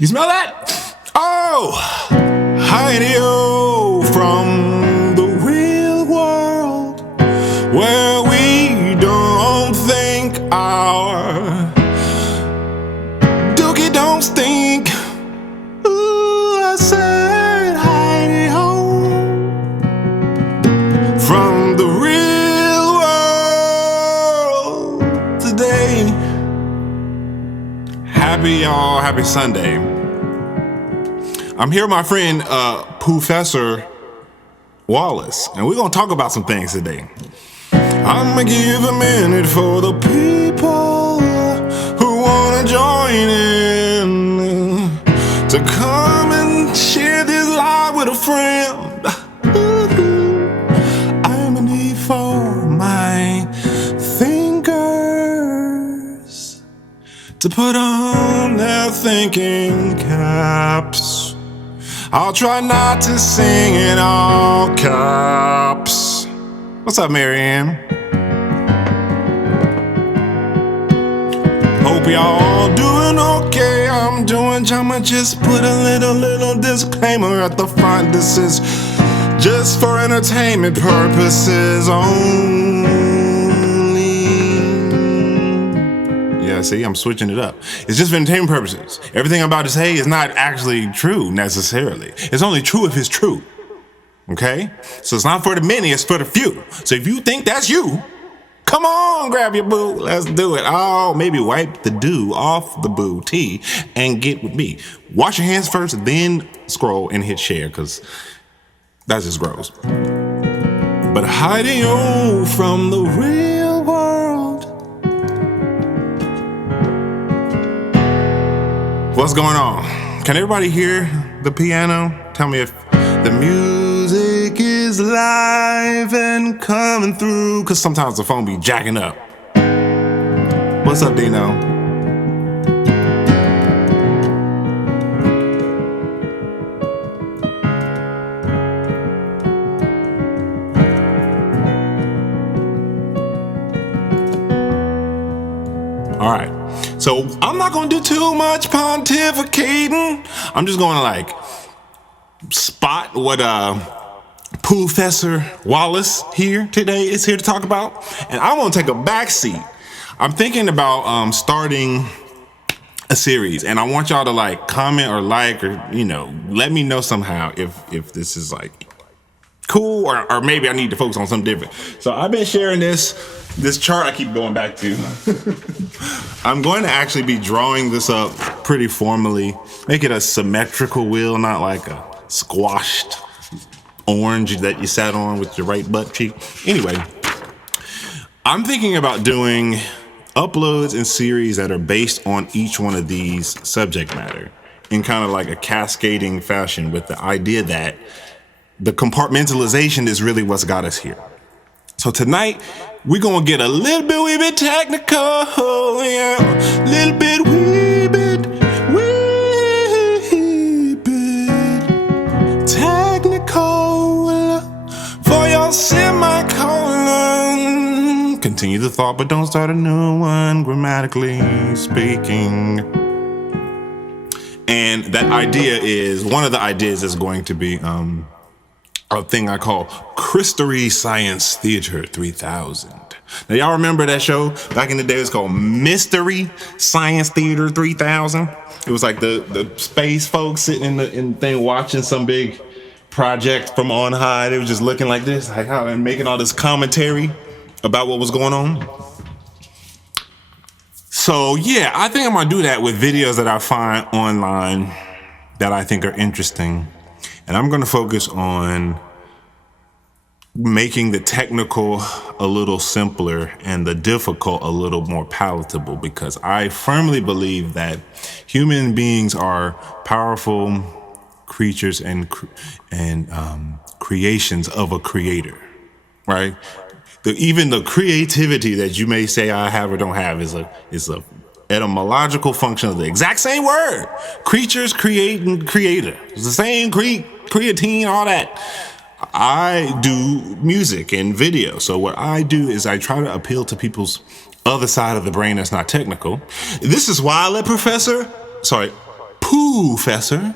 You smell that? Oh, hi-de-o from the real world, where we don't think our dookie don't stink. Ooh, I said hi-de-o from the real world today. Happy y'all, happy Sunday. I'm here with my friend POO'fessor Wallace, and we're gonna talk about some things today. I'm gonna give a minute for the people who wanna join in, to come and share this live with a friend. I'm a need for my thinkers to put on their thinking caps. I'll try not to sing in all caps. What's up, Marianne? Hope y'all doing okay. I'ma just put a little disclaimer at the front. This is just for entertainment purposes only. Yeah, see, I'm switching it up. It's just for entertainment purposes. Everything I'm about to say is not actually true necessarily. It's only true if it's true. Okay? So it's not for the many, it's for the few. So if you think that's you, come on, grab your boo. Let's do it. Oh, maybe wipe the dew off the booty and get with me. Wash your hands first, then scroll and hit share, because that's just gross. But hi-de-o from the real world. What's going on? Can everybody hear the piano? Tell me if the music is live and coming through, because sometimes the phone be jacking up. What's up, donw? All right. So I'm not going to do too much pontificating. I'm just going to like spot what POO'fessor Wallace here today is here to talk about. And I want to take a back seat. I'm thinking about starting a series, and I want y'all to like comment or like, or, you know, let me know somehow if this is like cool, or maybe I need to focus on something different. So I've been sharing this chart I keep going back to. I'm going to actually be drawing this up pretty formally. Make it a symmetrical wheel, not like a squashed orange that you sat on with your right butt cheek. Anyway, I'm thinking about doing uploads and series that are based on each one of these subject matter in kind of like a cascading fashion, with the idea that the compartmentalization is really what's got us here. So tonight, we're gonna get a little bit, wee bit technical, yeah. Little bit, wee bit technical for your semicolon. Continue the thought, but don't start a new one, grammatically speaking. And that idea is, one of the ideas is going to be a thing I call Christory Science Theater 3000. Now y'all remember that show back in the day? It was called Mystery Science Theater 3000. It was like the space folks sitting in the thing watching some big project from on high. They were just looking like this, like how, and making all this commentary about what was going on. So yeah, I think I'm gonna do that with videos that I find online that I think are interesting. And I'm going to focus on making the technical a little simpler and the difficult a little more palatable, because I firmly believe that human beings are powerful creatures and creations of a creator, right? Even the creativity that you may say I have or don't have is a etymological function of the exact same word. Creatures, create, and creator. It's the same creatine, all that. I do music and video. So what I do is I try to appeal to people's other side of the brain that's not technical. This is why I let POO'fessor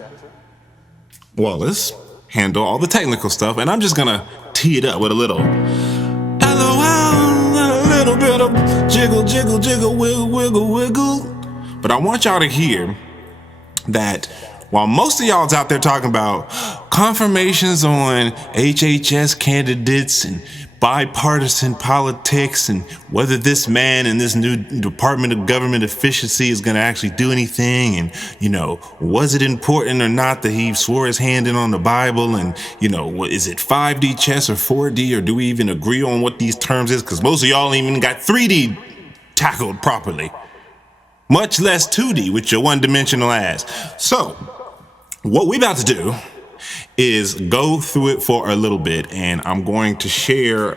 Wallace handle all the technical stuff, and I'm just gonna tee it up with a little LOL and a little bit of jiggle, jiggle, jiggle, wiggle, wiggle, wiggle. But I want y'all to hear that while most of y'all's out there talking about confirmations on HHS candidates and bipartisan politics and whether this man in this new Department of Government Efficiency is going to actually do anything, and, you know, was it important or not that he swore his hand in on the Bible, and, you know, is it 5D chess or 4D, or do we even agree on what these terms is? Because most of y'all ain't even got 3D tackled properly, much less 2D with your one-dimensional ass. So what we about to do is go through it for a little bit, and I'm going to share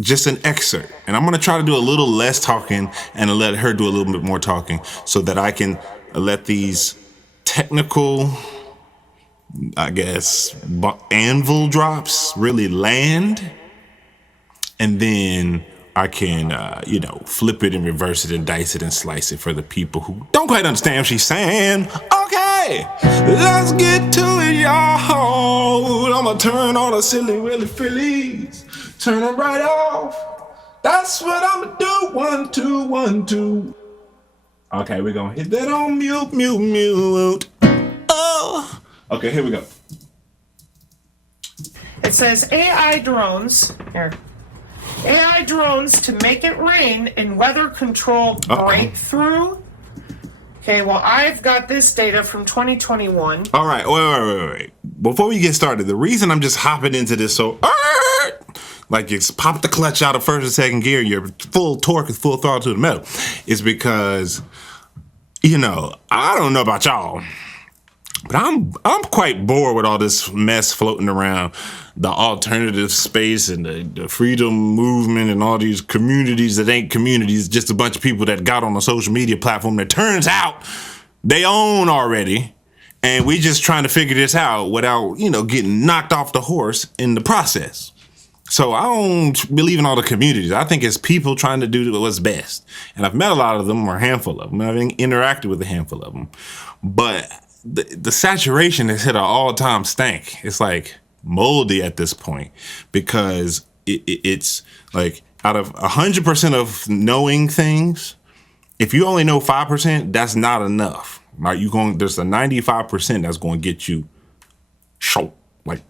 just an excerpt, and I'm going to try to do a little less talking and let her do a little bit more talking so that I can let these technical, I guess, anvil drops really land, and then I can, you know, flip it and reverse it and dice it and slice it for the people who don't quite understand what she's saying. Okay, let's get to it, y'all. I'm gonna turn all the silly willy frillies, turn them right off. That's what I'm gonna do. 1, 2, 1, 2. Okay, we're gonna hit that on mute, mute, mute. Oh, okay, here we go. It says AI drones here. AI drones to make it rain in weather control breakthrough. Okay, well, I've got this data from 2021. All right, wait. Before we get started, the reason I'm just hopping into this so, like it's pop the clutch out of first and second gear, you're full torque and full throttle to the metal, is because, you know, I don't know about y'all, but I'm quite bored with all this mess floating around the alternative space and the freedom movement and all these communities that ain't communities, just a bunch of people that got on a social media platform that turns out they own already, and we just trying to figure this out without, you know, getting knocked off the horse in the process. So I don't believe in all the communities. I think it's people trying to do what's best. And I've met a lot of them, or a handful of them. I've interacted with a handful of them. But the saturation has hit an all-time stank. It's like moldy at this point, because it's like out of 100% of knowing things, if you only know 5%, that's not enough. Right? There's a 95% that's going to get you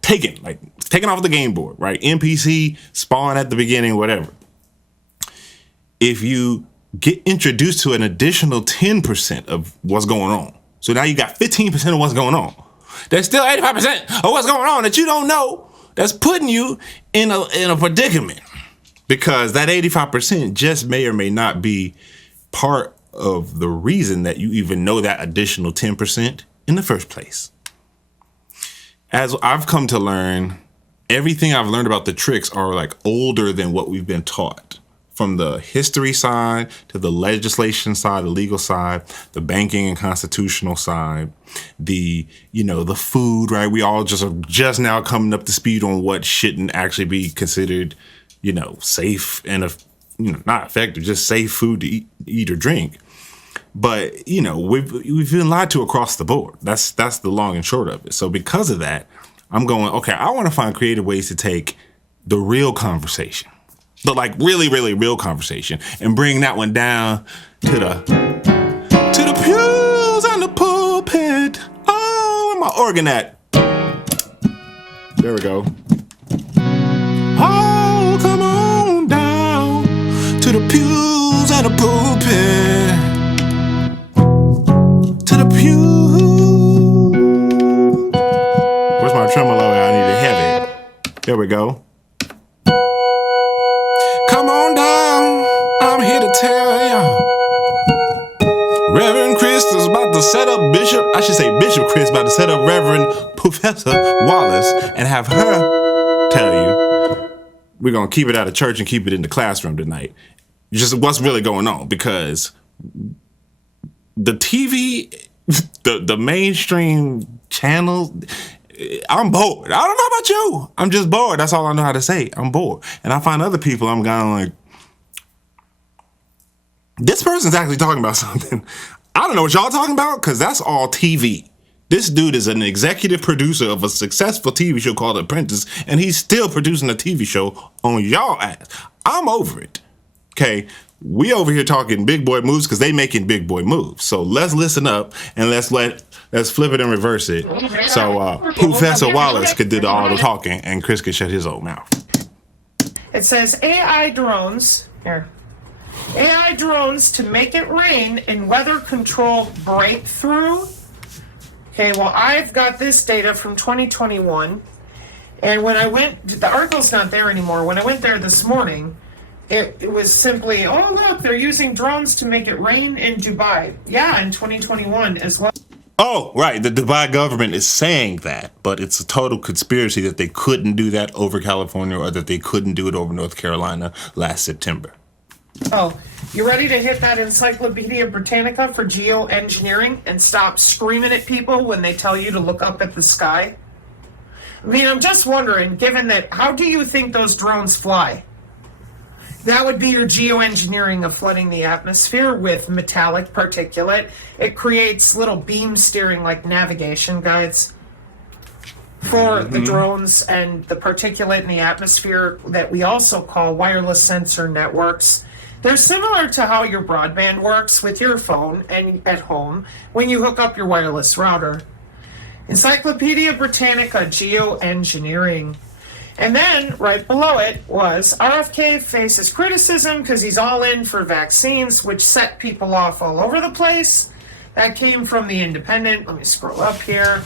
taken off the game board, right? NPC, spawn at the beginning, whatever. If you get introduced to an additional 10% of what's going on, so now you got 15% of what's going on, there's still 85% of what's going on that you don't know, that's putting you in a predicament, because that 85% just may or may not be part of the reason that you even know that additional 10% in the first place. As I've come to learn, everything I've learned about the tricks are like older than what we've been taught. From the history side to the legislation side, the legal side, the banking and constitutional side, the food, right? We all just are just now coming up to speed on what shouldn't actually be considered, safe and, not effective, just safe food to eat or drink. But, we've been lied to across the board. That's the long and short of it. So because of that, I'm going, okay, I want to find creative ways to take the real conversation, the really, really real conversation, and bring that one down to the pews and the pulpit. Oh, where my organ at? There we go. Oh, come on down to the pews and the pulpit. To the pew. Where's my tremolo? I need to have it. There we go. Come on down, I'm here to tell y'all. Reverend Chris is about to set up Bishop Chris about to set up Reverend POO'fessor Wallace and have her tell you. We're going to keep it out of church and keep it in the classroom tonight. Just what's really going on, because the TV, the mainstream channels, I'm bored. I don't know about you. I'm just bored. That's all I know how to say. I'm bored. And I find other people, I'm going like, this person's actually talking about something I don't know what y'all talking about, because that's all TV. This dude is an executive producer of a successful TV show called Apprentice, and he's still producing a TV show on y'all ass. I'm over it. Okay, we over here talking big boy moves because they making big boy moves. So let's listen up and let's flip it and reverse it. So POO'fessor Wallace could do all the talking and Chris could shut his old mouth. It says AI drones here. AI drones to make it rain in weather control breakthrough. Okay, well, I've got this data from 2021, and when I went, the article's not there anymore. When I went there this morning, it was simply, oh, look, they're using drones to make it rain in Dubai. Yeah, in 2021 as well. Oh, right. The Dubai government is saying that, but it's a total conspiracy that they couldn't do that over California or that they couldn't do it over North Carolina last September. Oh, you ready to hit that Encyclopedia Britannica for geoengineering and stop screaming at people when they tell you to look up at the sky? I mean, I'm just wondering, given that, how do you think those drones fly? That would be your geoengineering of flooding the atmosphere with metallic particulate. It creates little beam steering like navigation guides for the drones and the particulate in the atmosphere that we also call wireless sensor networks. They're similar to how your broadband works with your phone and at home when you hook up your wireless router. Encyclopedia Britannica Geoengineering. And then right below it was RFK faces criticism because he's all in for vaccines, which set people off all over the place. That came from The Independent. Let me scroll up here.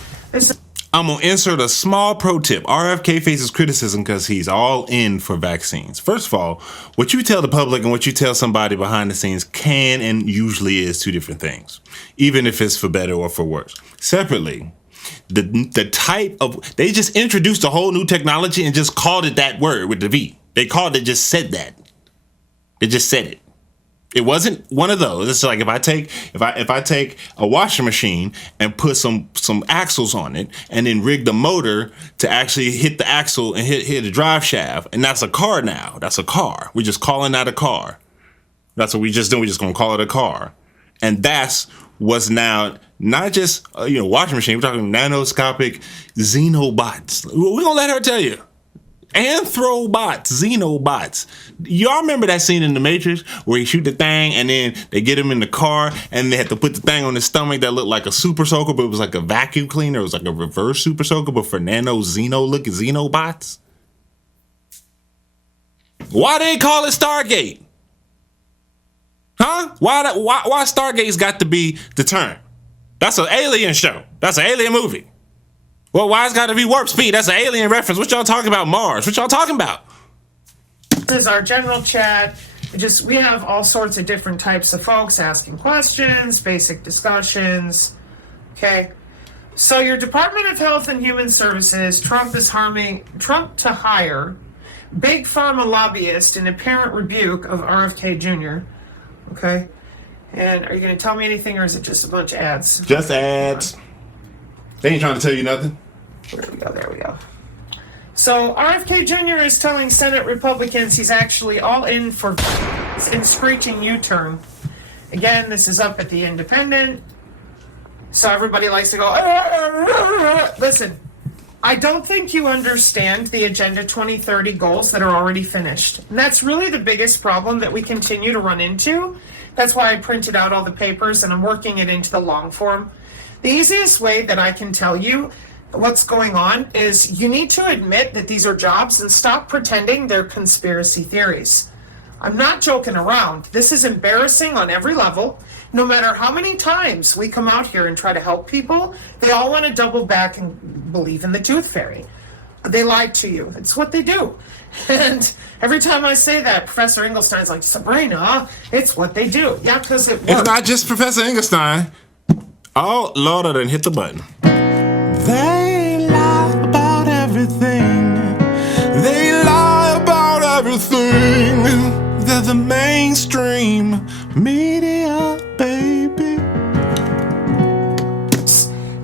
I'm going to insert a small pro tip. RFK faces criticism because he's all in for vaccines. First of all, what you tell the public and what you tell somebody behind the scenes can and usually is two different things, even if it's for better or for worse. Separately, the type of, they just introduced a whole new technology and just called it that word with the V. They called it, just said that. They just said it. It wasn't one of those. It's like if I take a washing machine and put some axles on it and then rig the motor to actually hit the axle and hit the drive shaft, and that's a car now. That's a car. We're just calling that a car. That's what we just do. We're just gonna call it a car, and that's what's now not just washing machine. We're talking nanoscopic xenobots. We're gonna let her tell you. Anthrobots, xenobots. Y'all remember that scene in The Matrix where he shoot the thing and then they get him in the car and they had to put the thing on his stomach that looked like a super soaker, but it was like a vacuum cleaner. It was like a reverse super soaker, but for looking xenobots. Why they call it Stargate? Huh? Why Stargate's got to be the term? That's an alien show. That's an alien movie. Well, why it's got to be warp speed? That's an alien reference. What y'all talking about, Mars? What y'all talking about? This is our general chat. We have all sorts of different types of folks asking questions, basic discussions. Okay. So your Department of Health and Human Services, Trump to hire big pharma lobbyist in apparent rebuke of RFK Jr. Okay. And are you going to tell me anything, or is it just a bunch of ads? Just ads. They ain't trying to tell you nothing. There we go. So RFK Jr. is telling Senate Republicans he's actually all in for screeching U-turn. Again, this is up at The Independent. So everybody likes to go, listen, I don't think you understand the Agenda 2030 goals that are already finished. And that's really the biggest problem that we continue to run into. That's why I printed out all the papers and I'm working it into the long form. The easiest way that I can tell you what's going on is you need to admit that these are jobs and stop pretending they're conspiracy theories. I'm not joking around. This is embarrassing on every level. No matter how many times we come out here and try to help people, they all want to double back and believe in the tooth fairy. They lied to you. It's what they do. And every time I say that, Professor Engelstein's like, Sabrina, it's what they do. Yeah, because it works. It's not just Professor Engelstein. Oh, Lord, I done hit the button. They lie about everything. They lie about everything. They're the mainstream media, baby.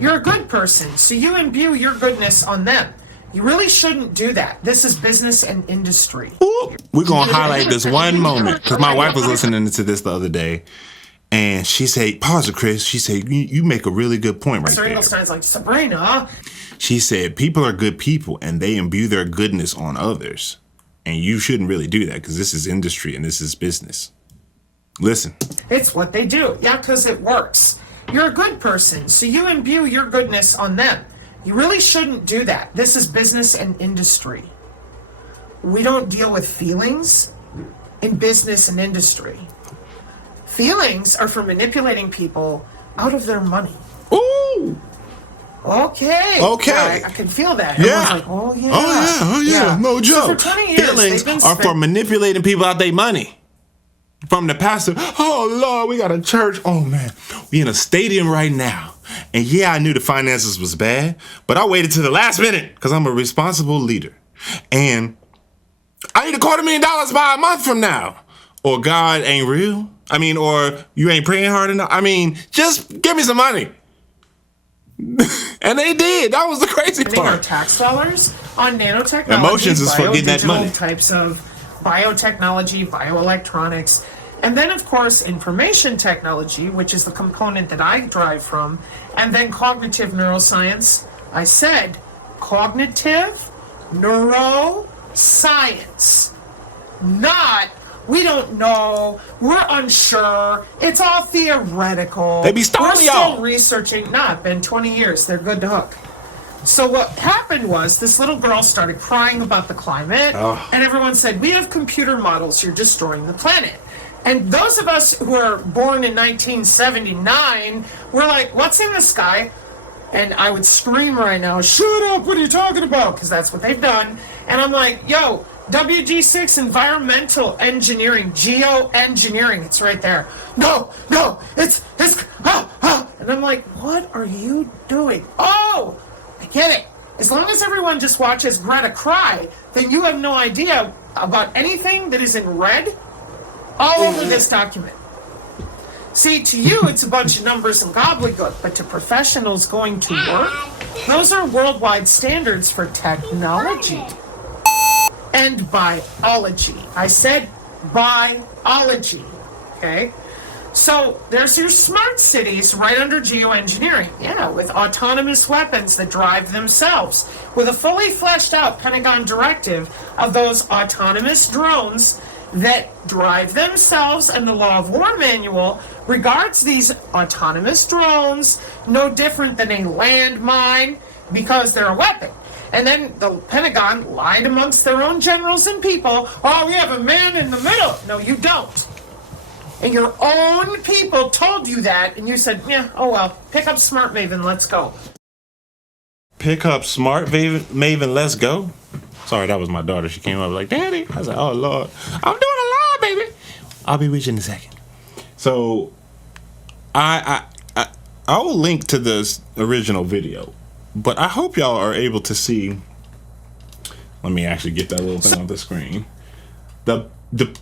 You're a good person, so you imbue your goodness on them. You really shouldn't do that. This is business and industry. Ooh, we're going to highlight this one moment because my wife was listening to this the other day. And she said, pause it, Chris. She said, you make a really good point right there. Engelstein's like, Sabrina. She said, people are good people and they imbue their goodness on others. And you shouldn't really do that because this is industry and this is business. Listen. It's what they do. Yeah, because it works. You're a good person, so you imbue your goodness on them. You really shouldn't do that. This is business and industry. We don't deal with feelings in business and industry. Feelings are for manipulating people out of their money. Ooh. Okay. Okay. I can feel that. Yeah. Like, oh, yeah. Oh, yeah. No joke. So for 20 years, feelings are for manipulating people out their money. From the pastor, oh, Lord, we got a church. Oh, man, we in a stadium right now. And yeah, I knew the finances was bad, but I waited to the last minute because I'm a responsible leader. And I need $250,000 by a month from now. Or God ain't real. I mean, or you ain't praying hard enough. I mean, just give me some money. And they did. That was the crazy part. Our tax dollars on nanotechnology. Emotions is for getting that money. Types of biotechnology, bioelectronics, and then, of course, information technology, which is the component that I drive from, and then cognitive neuroscience. I said cognitive neuroscience, not we don't know, we're unsure, it's all theoretical. They be starting y'all. y'all. Still researching. It's been 20 years. They're good to hook. So what happened was this little girl started crying about the climate, and everyone said, we have computer models, you're destroying the planet. And those of us who are born in 1979, we're like, what's in the sky? And I would scream right now, shut up, what are you talking about? Because that's what they've done. And I'm like, yo, WG6 environmental engineering, geoengineering, it's right there. No, it's, And I'm like, what are you doing? Oh, I get it. As long as everyone just watches Greta cry, then you have no idea about anything that is in red all over this document. See, to you, it's a bunch of numbers and gobbledygook, but to professionals going to work, those are worldwide standards for technology and biology. I said biology, okay? So there's your smart cities right under geoengineering. Yeah, with autonomous weapons that drive themselves. With a fully fleshed out Pentagon directive of those autonomous drones that drive themselves, and the Law of War manual regards these autonomous drones no different than a landmine because they're a weapon. And then the Pentagon lied amongst their own generals and people. Oh, we have a man in the middle. No, you don't. And your own people told you that, and you said, yeah, oh well, pick up Smart Maven, let's go. Pick up Smart Maven, let's go? Sorry, that was my daughter. She came up like, Daddy. I was like, oh, Lord. I'm doing a lot, baby. I'll be with you in a second. So, I will link to this original video, but I hope y'all are able to see. Let me actually get that little thing on the screen. The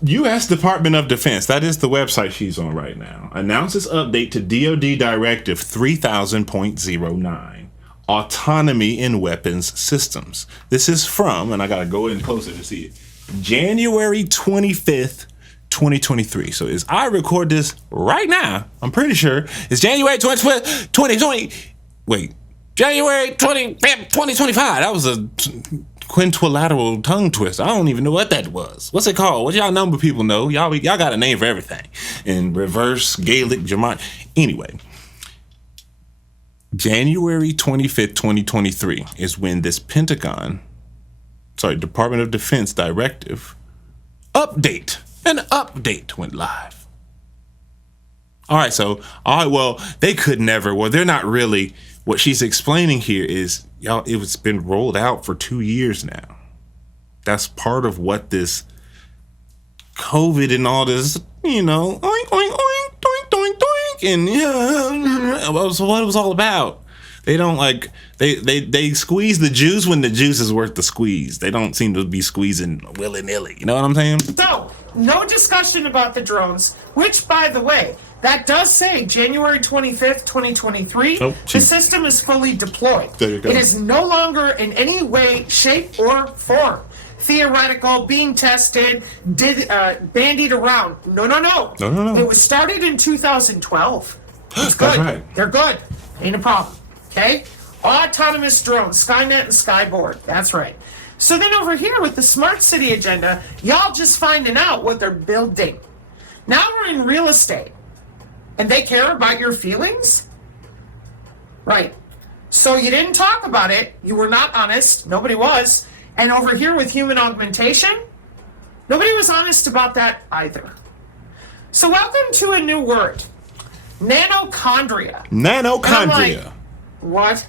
U.S. Department of Defense, that is the website she's on right now, announces update to DoD Directive 3000.09, Autonomy in Weapons Systems. This is from, and I got to go in closer to see it, January 25th, 2023. So as I record this right now, I'm pretty sure it's January 25th, 2020. Wait, January 25th, 2025. That was a quintilateral tongue twist. I don't even know what that was. What's it called? What y'all number people know? Y'all got a name for everything. In reverse, Gaelic, German. Anyway, January 25th, 2023 is when this Department of Defense directive update went live. All right, they could never, they're not really, what she's explaining here is, y'all, it's been rolled out for 2 years now. That's part of what this COVID and all this, oink, oink, oink, doink, doink, doink, and what it was all about. They don't they squeeze the juice when the juice is worth the squeeze. They don't seem to be squeezing willy-nilly. You know what I'm saying? So, no discussion about the drones, which, by the way, that does say January 25th, 2023. The system is fully deployed. There you go. It is no longer in any way, shape, or form theoretical, being tested, bandied around. No. It was started in 2012. It's good. That's right. They're good. Ain't a problem. Okay? Autonomous drones, Skynet and Skyboard. That's right. So then over here with the smart city agenda, y'all just finding out what they're building. Now we're in real estate. And they care about your feelings? Right. So you didn't talk about it. You were not honest. Nobody was. And over here with human augmentation, nobody was honest about that either. So welcome to a new word. Nanochondria. Nanochondria. What?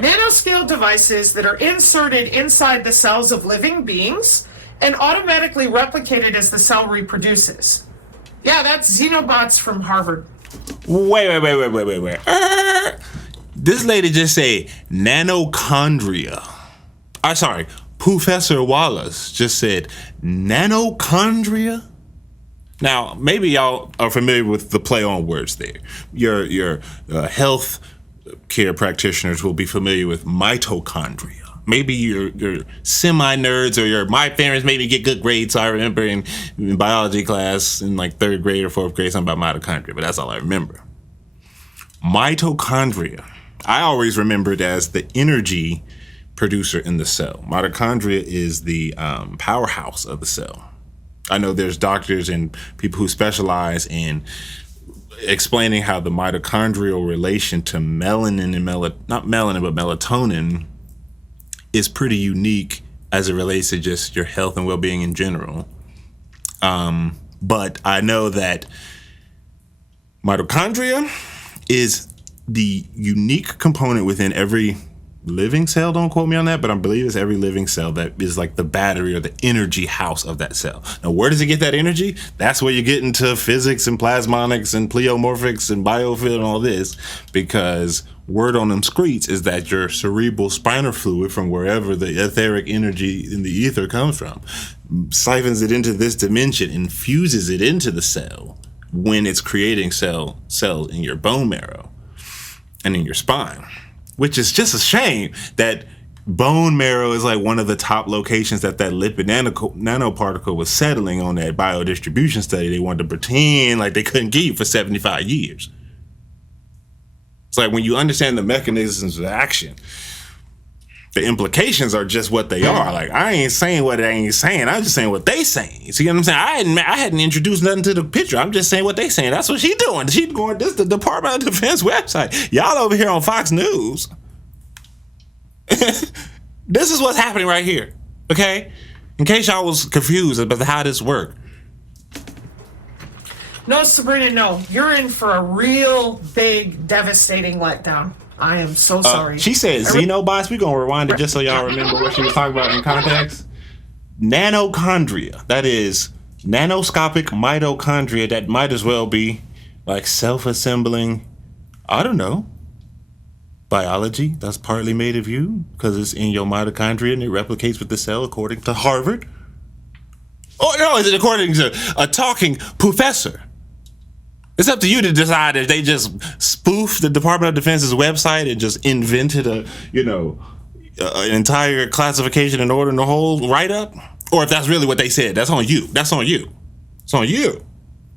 Nanoscale devices that are inserted inside the cells of living beings and automatically replicated as the cell reproduces. Yeah, that's xenobots from Harvard. Wait. This lady just said nanochondria. Sorry, POO'fessor Wallace just said nanochondria. Now, maybe y'all are familiar with the play on words there. Your health care practitioners will be familiar with mitochondria. Maybe your semi-nerds or my parents maybe get good grades. So I remember in biology class in like 3rd grade or 4th grade something about mitochondria, but that's all I remember. Mitochondria. I always remembered as the energy producer in the cell. Mitochondria is the powerhouse of the cell. I know there's doctors and people who specialize in explaining how the mitochondrial relation to melanin and not melanin, but melatonin is pretty unique as it relates to just your health and well-being in general. But I know that mitochondria is the unique component within every living cell. Don't quote me on that, but I believe it's every living cell that is like the battery or the energy house of that cell. Now, where does it get that energy? That's where you get into physics and plasmonics and pleomorphics and biofield and all this, because word on them streets is that your cerebral spinal fluid, from wherever the etheric energy in the ether comes from, siphons it into this dimension, infuses it into the cell when it's creating cells in your bone marrow and in your spine. Which is just a shame that bone marrow is like one of the top locations that lipid nanoparticle was settling on that biodistribution study. They wanted to pretend like they couldn't get you for 75 years. It's like when you understand the mechanisms of action, the implications are just what they are. Like, I ain't saying what they ain't saying. I'm just saying what they saying. See what I'm saying? I hadn't introduced nothing to the picture. I'm just saying what they saying. That's what she doing. She going, this is the Department of Defense website. Y'all over here on Fox News. This is what's happening right here. Okay? In case y'all was confused about how this worked. No, Sabrina, no. You're in for a real big, devastating letdown. I am so sorry. She said xenobots. We're going to rewind it just so y'all remember what she was talking about in context. Nanochondria. That is nanoscopic mitochondria that might as well be like self-assembling, I don't know, biology that's partly made of you because it's in your mitochondria and it replicates with the cell according to Harvard. Oh, no, is it according to a talking POO'fessor? It's up to you to decide if they just spoofed the Department of Defense's website and just invented an entire classification and order and the whole write-up, or if that's really what they said. That's on you. That's on you. It's on you.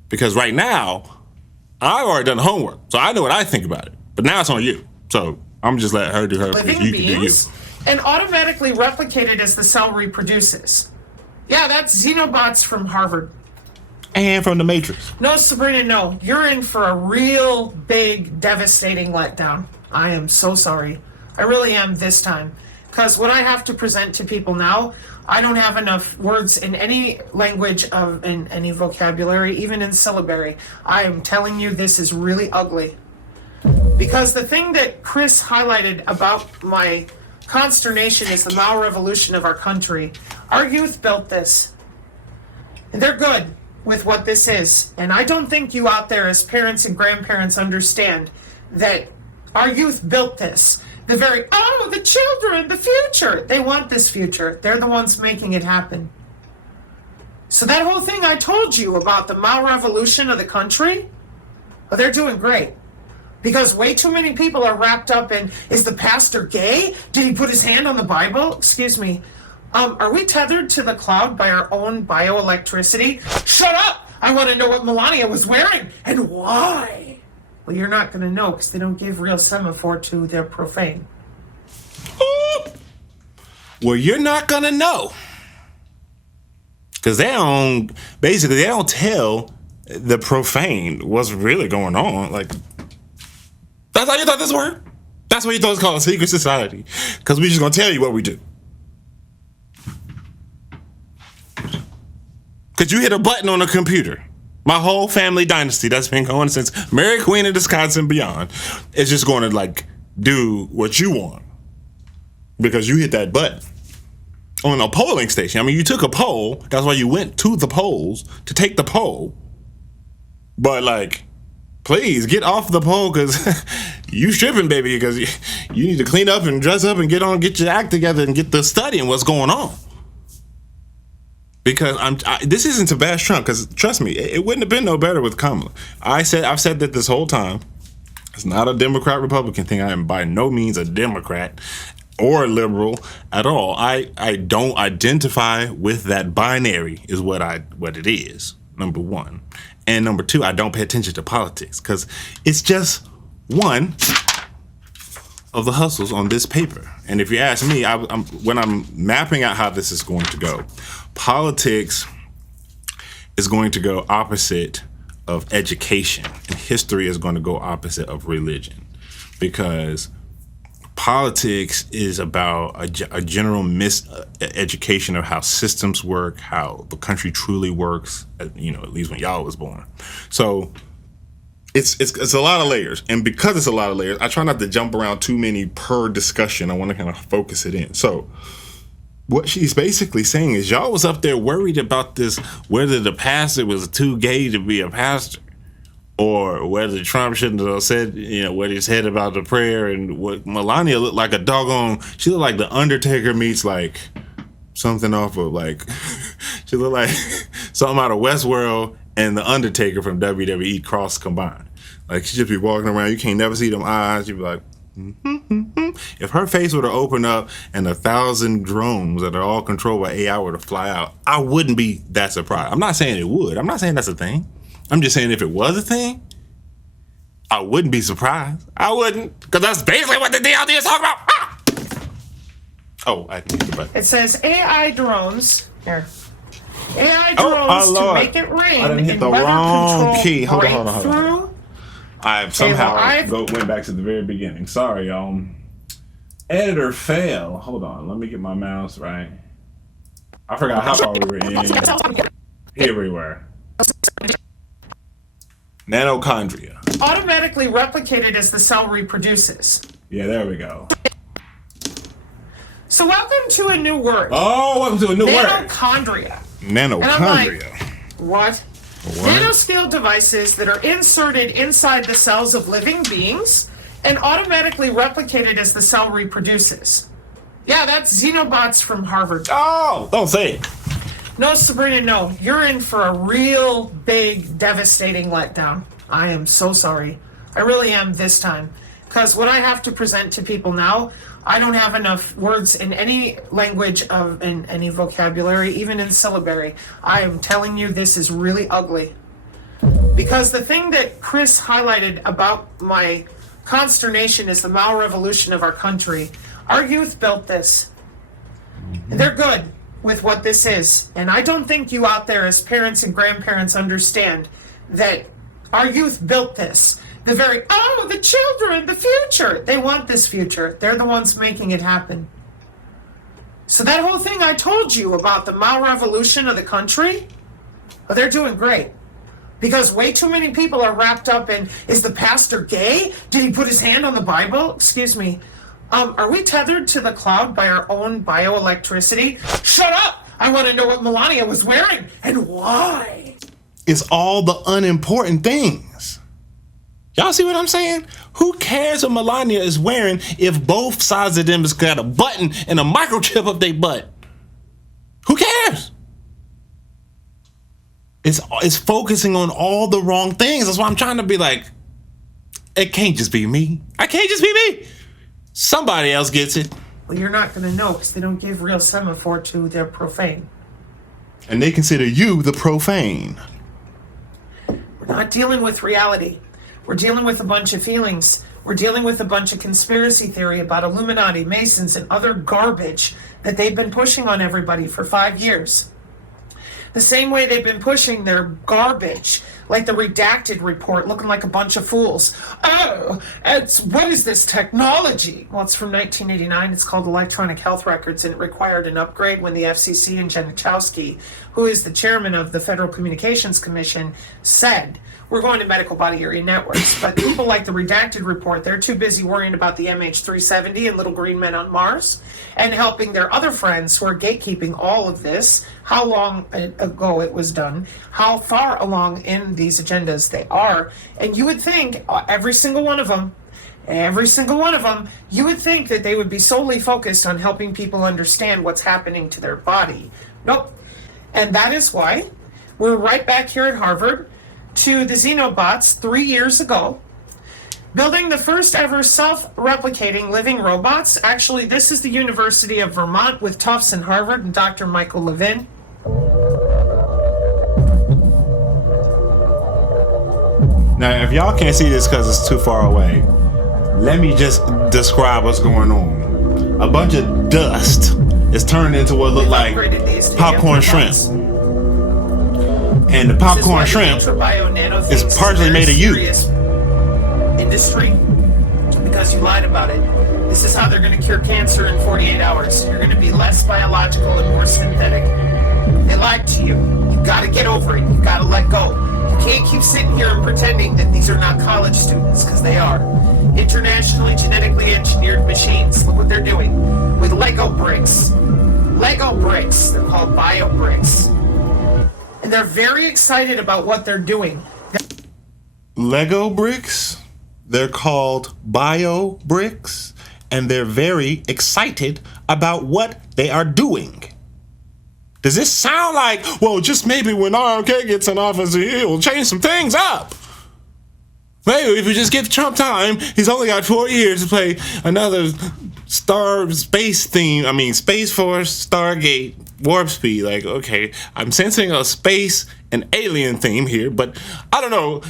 Because right now, I've already done the homework, so I know what I think about it. But now it's on you. So I'm just letting her do her. Living You beings can do you. and automatically replicated as the cell reproduces. Yeah, that's xenobots from Harvard. And from the Matrix. No, Sabrina, no. You're in for a real big, devastating letdown. I am so sorry. I really am this time. Because what I have to present to people now, I don't have enough words in any language in any vocabulary, even in syllabary. I am telling you, this is really ugly. Because the thing that Chris highlighted about my consternation is the Mao revolution of our country. Our youth built this. And they're good with what this is. And I don't think you out there as parents and grandparents understand that our youth built this. The children, the future. They want this future. They're the ones making it happen. So that whole thing I told you about the Mao revolution of the country, well, they're doing great. Because way too many people are wrapped up in, is the pastor gay? Did he put his hand on the Bible? Excuse me. Are we tethered to the cloud by our own bioelectricity? Shut up! I want to know what Melania was wearing and why. Well, you're not going to know because they don't give real semaphore to their profane. Well, you're not going to know. Because they don't tell the profane what's really going on. Like, that's how you thought this worked? That's what you thought it's called a secret society. Because we're just going to tell you what we do. Because you hit a button on a computer. My whole family dynasty that's been going since Mary Queen of Wisconsin and beyond is just going to like do what you want. Because you hit that button. On a polling station. I mean, you took a poll. That's why you went to the polls to take the poll. But like, please get off the poll because you stripping, baby. Because you need to clean up and dress up and get your act together and get the studying what's going on. Because this isn't to bash Trump. Because trust me, it wouldn't have been no better with Kamala. I've said that this whole time. It's not a Democrat-Republican thing. I am by no means a Democrat or liberal at all. I don't identify with that binary is what it is, number one. And number two, I don't pay attention to politics because it's just one of the hustles on this paper. And if you ask me, when I'm mapping out how this is going to go, politics is going to go opposite of education and history is going to go opposite of religion because politics is about a general miseducation of how systems work, how the country truly works, at least when y'all was born. So it's a lot of layers. And because it's a lot of layers, I try not to jump around too many per discussion. I want to kind of focus it in. So what she's basically saying is y'all was up there worried about this, whether the pastor was too gay to be a pastor. Or whether Trump shouldn't have said, what he said about the prayer and what Melania looked like she looked like the Undertaker meets like something off of like, she looked like something out of Westworld and the Undertaker from WWE cross combined. Like she just be walking around, you can't never see them eyes. You'd be like, If her face were to open up and 1,000 drones that are all controlled by AI were to fly out, I wouldn't be that surprised. I'm not saying it would. I'm not saying that's a thing. I'm just saying if it was a thing, I wouldn't be surprised. I wouldn't, because that's basically what the DLD is talking about. Ah! Oh, I can hit the button. It says AI drones. Here. AI drones to make it rain. I didn't hit the wrong key. Hold on. I somehow went back to the very beginning. Sorry, y'all. Editor fail. Hold on. Let me get my mouse right. I forgot how far we were in. Here we were. Mitochondria. Automatically replicated as the cell reproduces. Yeah, there we go. So welcome to a new word. Oh, welcome to a new word. Mitochondria. Mitochondria. What? Nanoscale devices that are inserted inside the cells of living beings and automatically replicated as the cell reproduces. Yeah, that's xenobots from Harvard. Oh, don't say it. No, Sabrina, no. You're in for a real big, devastating letdown. I am so sorry. I really am this time. Because what I have to present to people now, I don't have enough words in any language in any vocabulary, even in syllabary. I am telling you, this is really ugly. Because the thing that Chris highlighted about my consternation is the malrevolution of our country. Our youth built this. They're good with what this is. And I don't think you out there as parents and grandparents understand that our youth built this. The children, the future. They want this future. They're the ones making it happen. So that whole thing I told you about the malrevolution of the country, well, they're doing great. Because way too many people are wrapped up in, is the pastor gay? Did he put his hand on the Bible? Excuse me. Are we tethered to the cloud by our own bioelectricity? Shut up! I want to know what Melania was wearing and why. It's all the unimportant things. Y'all see what I'm saying? Who cares what Melania is wearing if both sides of them has got a button and a microchip up their butt? Who cares? It's focusing on all the wrong things. That's why I'm trying to be like, it can't just be me. I can't just be me. Somebody else gets it. Well, you're not going to know because they don't give real semaphore to their profane. And they consider you the profane. We're not dealing with reality. We're dealing with a bunch of feelings. We're dealing with a bunch of conspiracy theory about Illuminati, Masons, and other garbage that they've been pushing on everybody for 5 years. The same way they've been pushing their garbage, like the redacted report, looking like a bunch of fools. Oh, what is this technology? Well, it's from 1989. It's called Electronic Health Records, and it required an upgrade when the FCC and Janikowski, who is the chairman of the Federal Communications Commission, said, we're going to medical body area networks. But people like the redacted report, they're too busy worrying about the MH370 and little green men on Mars and helping their other friends who are gatekeeping all of this, how long ago it was done, how far along in these agendas they are. And you would think every single one of them, you would think that they would be solely focused on helping people understand what's happening to their body. Nope. And that is why we're right back here at Harvard to the Xenobots 3 years ago, building the first ever self-replicating living robots. Actually, this is the University of Vermont with Tufts and Harvard and Dr. Michael Levin. Now, if y'all can't see this because it's too far away, let me just describe what's going on. A bunch of dust is turned into what look like popcorn shrimp. And the popcorn shrimp is partially made of you. Industry, because you lied about it. This is how they're going to cure cancer in 48 hours. You're going to be less biological and more synthetic. They lied to you. You got to get over it. You got to let go. You can't keep sitting here and pretending that these are not college students, because they are. Internationally genetically engineered machines. Look what they're doing with Lego bricks. Lego bricks. They're called bio bricks. And they're very excited about what they're doing. Lego bricks, they're called bio bricks, and they're very excited about what they are doing. Does this sound like, well, just maybe when RFK gets in office, he'll change some things up? Maybe if we just give Trump time, he's only got 4 years to play another Space Force, Stargate, Warp Speed. Like, okay, I'm sensing a space and alien theme here, but I don't know.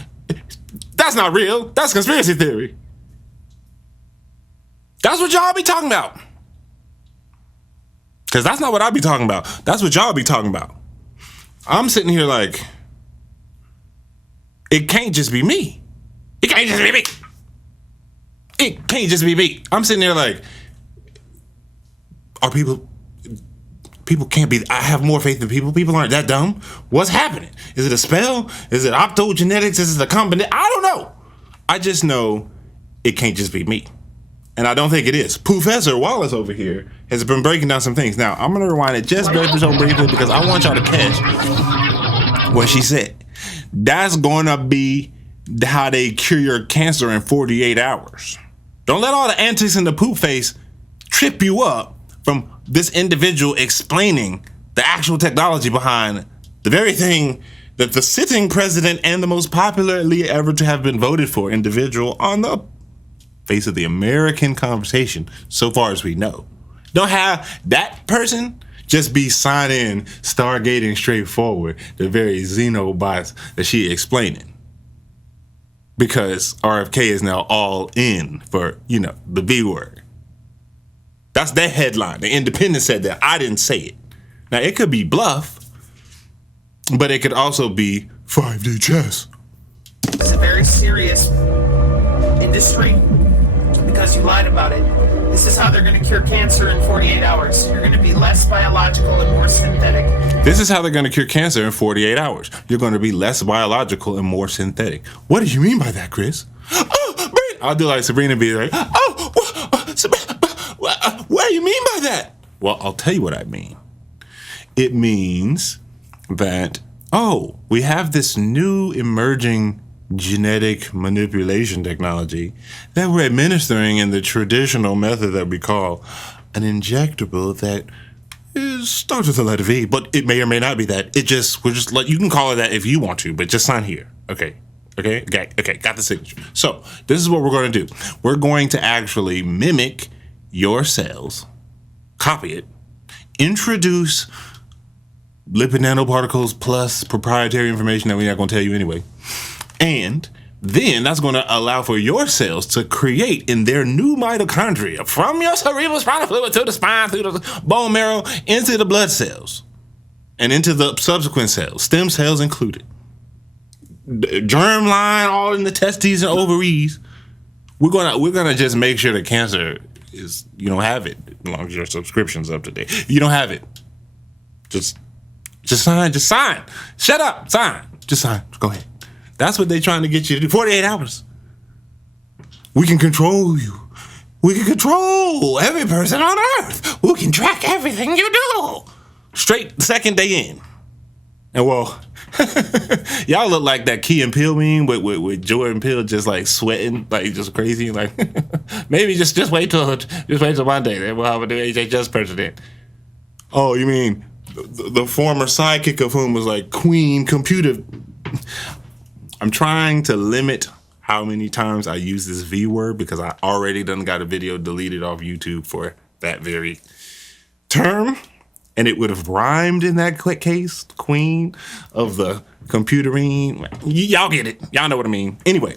That's not real. That's conspiracy theory. That's what y'all be talking about. Because that's not what I be talking about. That's what y'all be talking about. I'm sitting here like, it can't just be me. It can't just be me. It can't just be me. I'm sitting there like, people can't be, I have more faith than people. People aren't that dumb. What's happening? Is it a spell? Is it optogenetics? Is it a combination? I don't know. I just know it can't just be me. And I don't think it is. POO'fessor Wallace over here has been breaking down some things. Now, I'm going to rewind it just very briefly because I want y'all to catch what she said. That's going to be how they cure your cancer in 48 hours. Don't let all the antics in the poop face trip you up from this individual explaining the actual technology behind the very thing that the sitting president and the most popularly ever to have been voted for individual on the face of the American conversation, so far as we know. Don't have that person just be signing, stargating straightforward the very xenobots that she explaining. Because RFK is now all in for, the B word. That's their headline. The Independent said that. I didn't say it. Now, it could be bluff, but it could also be 5D chess. It's a very serious industry because you lied about it. This is how they're going to cure cancer in 48 hours. You're going to be less biological and more synthetic. This is how they're going to cure cancer in 48 hours. You're going to be less biological and more synthetic. What do you mean by that, Chris? I'll do like Sabrina be like, what do you mean by that? Well, I'll tell you what I mean. It means that, we have this new emerging genetic manipulation technology that we're administering in the traditional method that we call an injectable that starts with the letter V, but it may or may not be that. You can call it that if you want to, but just sign here. Okay, got the signature. So this is what we're going to do. We're going to actually mimic your cells copy it, introduce lipid nanoparticles plus proprietary information that we're not going to tell you anyway. And then that's going to allow for your cells to create in their new mitochondria from your cerebral spinal fluid to the spine, through the bone marrow, into the blood cells and into the subsequent cells, stem cells included. Germline, all in the testes and ovaries. We're gonna just make sure the cancer is, you don't have it as long as your subscription's up to date. If you don't have it, just sign. Shut up, sign. Just sign. Go ahead. That's what they're trying to get you to do. 48 hours. We can control you. We can control every person on earth. We can track everything you do. Straight the second day in. And well, y'all look like that Key and Peele meme with Jordan Peele just like sweating, like just crazy. Like maybe just wait till Monday. Then we'll have a new HHS president. Oh, you mean the former sidekick of whom was like Queen Computer? I'm trying to limit how many times I use this V word because I already done got a video deleted off YouTube for that very term. And it would have rhymed in that case, queen of the computering. Y'all get it. Y'all know what I mean. Anyway,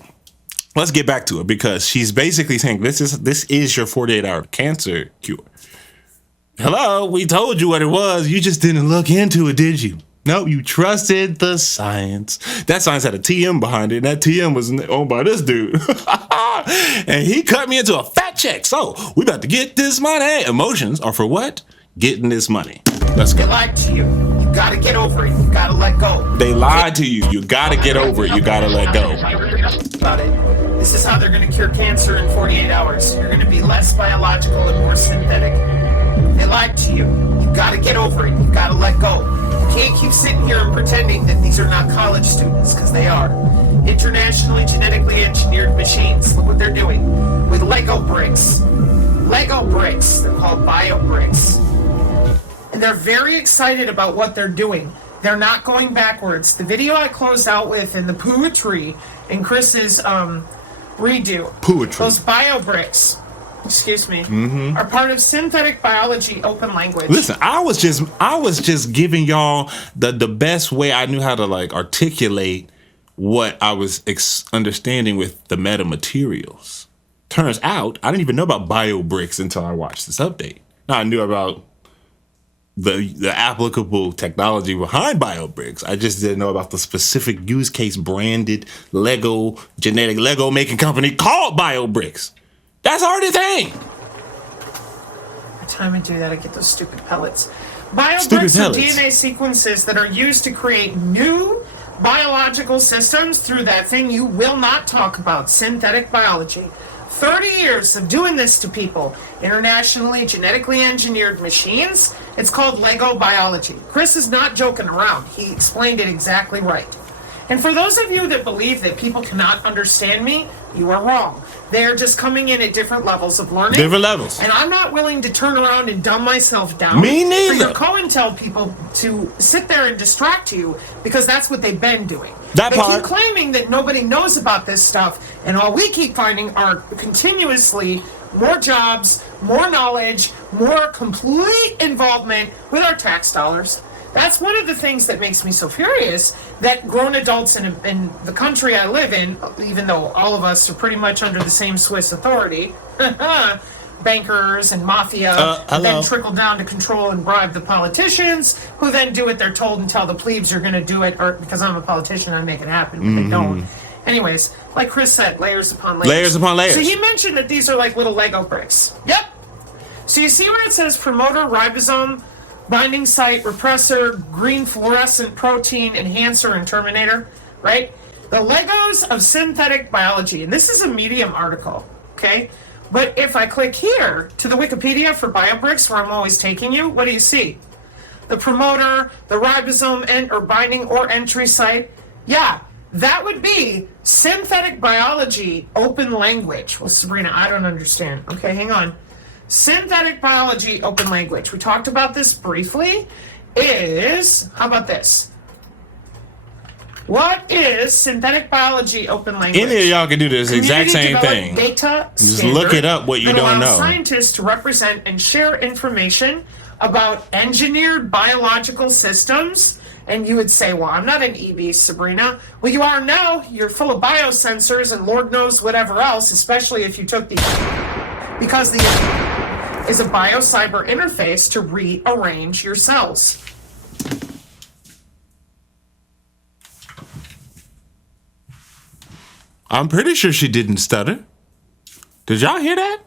let's get back to it because she's basically saying this is your 48-hour cancer cure. Hello, we told you what it was. You just didn't look into it, did you? Nope, you trusted the science. That science had a TM behind it, and that TM was owned by this dude. And he cut me into a fat check. So we about to get this money. Emotions are for what? Getting this money. Let's go. They lied to you. You gotta get over it. You gotta let go. They lied to you. You gotta get over it. You gotta let go. About it. This is how they're gonna cure cancer in 48 hours. You're gonna be less biological and more synthetic. They lied to you. You gotta get over it. You gotta let go. You can't keep sitting here and pretending that these are not college students, because they are. Internationally genetically engineered machines. Look what they're doing with Lego bricks. Lego bricks. They're called bio bricks. And they're very excited about what they're doing. They're not going backwards. The video I closed out with in the poetry in Chris's redo. Poetry. Those bio bricks, excuse me, are part of synthetic biology open language. Listen, I was just giving y'all the best way I knew how to like articulate what I was understanding with the metamaterials. Turns out I didn't even know about bio bricks until I watched this update. Now I knew about the applicable technology behind BioBricks. I just didn't know about the specific use case branded genetic Lego making company called BioBricks. That's already a thing. Every time I do that, I get those stupid pellets. BioBricks are DNA sequences that are used to create new biological systems through that thing you will not talk about, synthetic biology. 30 years of doing this to people, internationally genetically engineered machines. It's called Lego biology. Chris is not joking around. He explained it exactly right. And for those of you that believe that people cannot understand me, you are wrong. They're just coming in at different levels of learning. Different levels. And I'm not willing to turn around and dumb myself down. Me neither. For your COINTEL people to sit there and distract you, because that's what they've been doing. They keep claiming that nobody knows about this stuff, and all we keep finding are continuously more jobs, more knowledge, more complete involvement with our tax dollars. That's one of the things that makes me so furious, that grown adults in the country I live in, even though all of us are pretty much under the same Swiss authority, bankers and mafia, then trickle down to control and bribe the politicians, who then do what they're told and tell the plebes are going to do it, or because I'm a politician, I make it happen, but they don't. Anyways, like Chris said, layers upon layers. Layers upon layers. So he mentioned that these are like little Lego bricks. Yep. So you see where it says promoter, ribosome, binding site, repressor, green fluorescent protein, enhancer, and terminator, right? The Legos of synthetic biology. And this is a Medium article, okay? But if I click here to the Wikipedia for BioBricks, where I'm always taking you, what do you see? The promoter, the ribosome or binding or entry site. Yeah, that would be synthetic biology open language. Well, Sabrina, I don't understand. Okay, hang on. Synthetic biology open language. We talked about this briefly. How about this? What is synthetic biology open language? Any of y'all can do this exact same thing. Data Just look it up what you that don't allows know. Scientists to represent and share information about engineered biological systems. And you would say, well, I'm not an EB, Sabrina. Well, you are now. You're full of biosensors and Lord knows whatever else, especially if you took the... Because the is a biocyber interface to rearrange your cells. I'm pretty sure she didn't stutter. Did y'all hear that?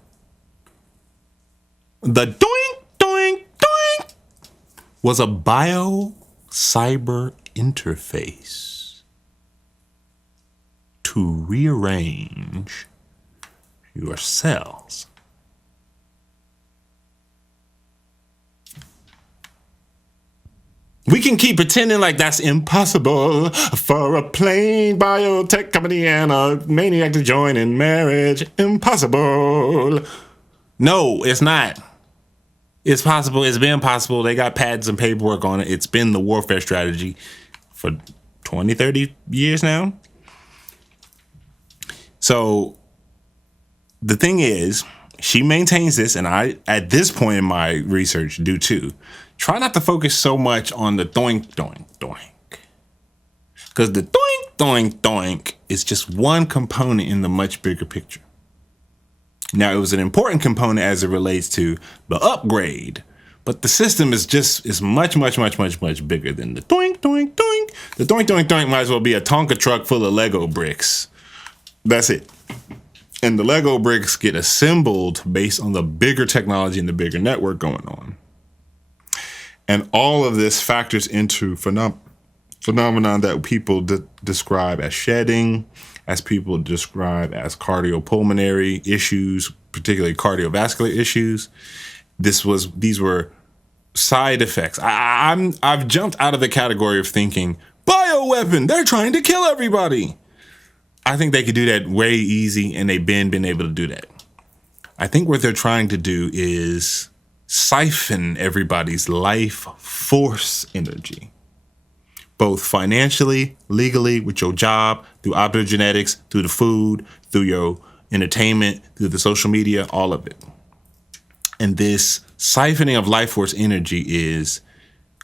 The doink, doink, doink was a bio-cyber interface to rearrange your cells. We can keep pretending like that's impossible for a plain biotech company and a maniac to join in marriage. Impossible. No, it's not. It's possible. It's been possible. They got patents and paperwork on it. It's been the warfare strategy for 20, 30 years now. So the thing is, she maintains this, and I, at this point in my research, do too. Try not to focus so much on the doink, doink, doink. Because the doink, doink, doink is just one component in the much bigger picture. Now, it was an important component as it relates to the upgrade, but the system is much, much, much, much, much bigger than the doink, doink, doink. The doink, doink, doink might as well be a Tonka truck full of Lego bricks. That's it. And the Lego bricks get assembled based on the bigger technology and the bigger network going on. And all of this factors into phenomenon that people describe as shedding, as people describe as cardiopulmonary issues, particularly cardiovascular issues. These were side effects. I've jumped out of the category of thinking, bioweapon, they're trying to kill everybody. I think they could do that way easy, and they've been able to do that. I think what they're trying to do is siphon everybody's life force energy, both financially, legally, with your job, through optogenetics, through the food, through your entertainment, through the social media, all of it. And this siphoning of life force energy is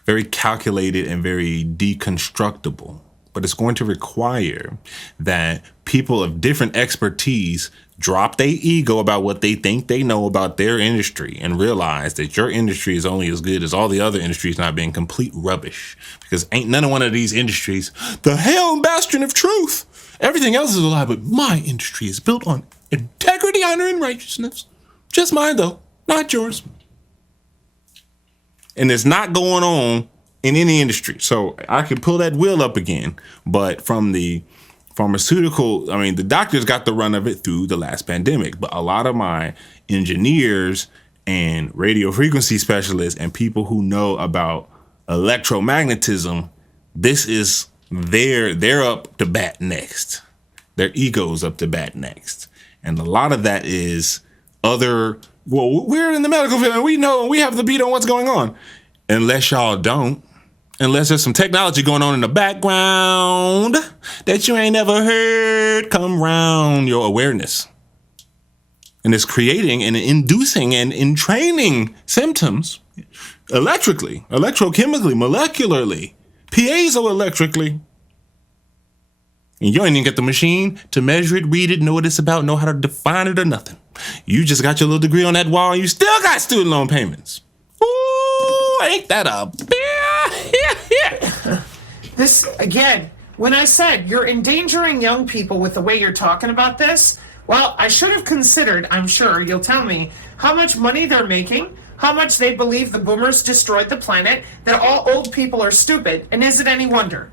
very calculated and very deconstructible, but it's going to require that people of different expertise drop their ego about what they think they know about their industry and realize that your industry is only as good as all the other industries not being complete rubbish, because ain't none of one of these industries the hell bastion of truth. Everything else is a lie, but my industry is built on integrity, honor, and righteousness. Just mine, though, not yours. And it's not going on in any industry. So I could pull that wheel up again, but from the pharmaceutical, I mean, the doctors got the run of it through the last pandemic, but a lot of my engineers and radio frequency specialists and people who know about electromagnetism, this is they're up to bat next. Their ego's up to bat next. And a lot of that is we're in the medical field and we know and we have the beat on what's going on. Unless y'all don't. Unless there's some technology going on in the background that you ain't never heard come round your awareness. And it's creating and inducing and entraining symptoms electrically, electrochemically, molecularly, piezoelectrically. And you ain't even get the machine to measure it, read it, know what it's about, know how to define it or nothing. You just got your little degree on that wall and you still got student loan payments. Ooh, ain't that a This, again, when I said you're endangering young people with the way you're talking about this, well, I should have considered, I'm sure you'll tell me, how much money they're making, how much they believe the boomers destroyed the planet, that all old people are stupid, and is it any wonder?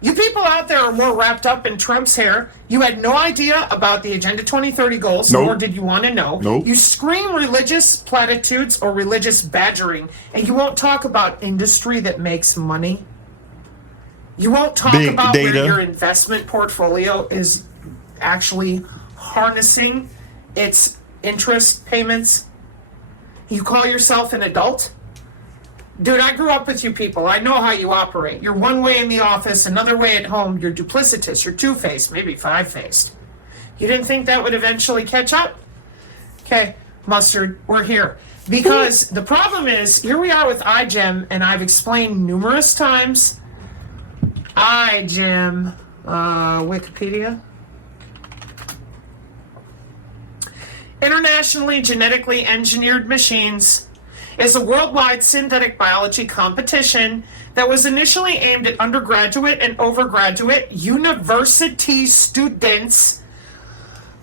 You people out there are more wrapped up in Trump's hair. You had no idea about the Agenda 2030 goals, Nope. nor did you want to know. Nope. You scream religious platitudes or religious badgering, and you won't talk about industry that makes money. You won't talk Big about data. where your investment portfolio is actually harnessing its interest payments. You call yourself an adult? Dude, I grew up with you people. I know how you operate. You're one way in the office, another way at home. You're duplicitous. You're two-faced, maybe five-faced. You didn't think that would eventually catch up? Okay, Mustard, we're here. Because the problem is, here we are with iGEM, and I've explained numerous times. iGEM, Wikipedia. Internationally genetically engineered machines is a worldwide synthetic biology competition that was initially aimed at undergraduate and overgraduate university students,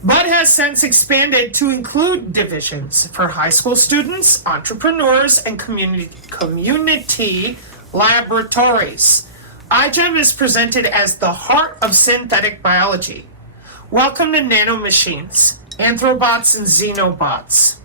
but has since expanded to include divisions for high school students, entrepreneurs, and community laboratories. iGEM is presented as the heart of synthetic biology. Welcome to nanomachines, anthrobots, and xenobots.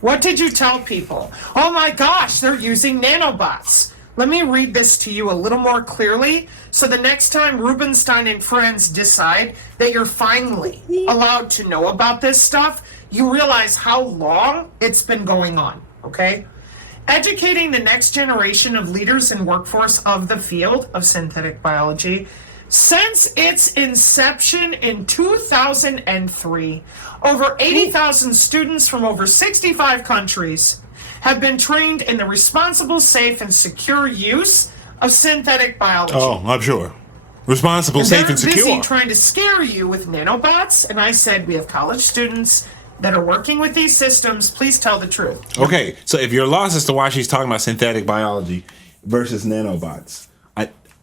What did you tell people? Oh my gosh, they're using nanobots. Let me read this to you a little more clearly, so the next time Rubenstein and friends decide that you're finally allowed to know about this stuff, you realize how long it's been going on, okay? Educating the next generation of leaders and workforce of the field of synthetic biology. Since its inception in 2003, over 80,000 students from over 65 countries have been trained in the responsible, safe, and secure use of synthetic biology. Oh, I'm sure. Responsible, safe, and secure. They're busy trying to scare you with nanobots, and I said we have college students that are working with these systems. Please tell the truth. Okay, so if you're lost as to why she's talking about synthetic biology versus nanobots,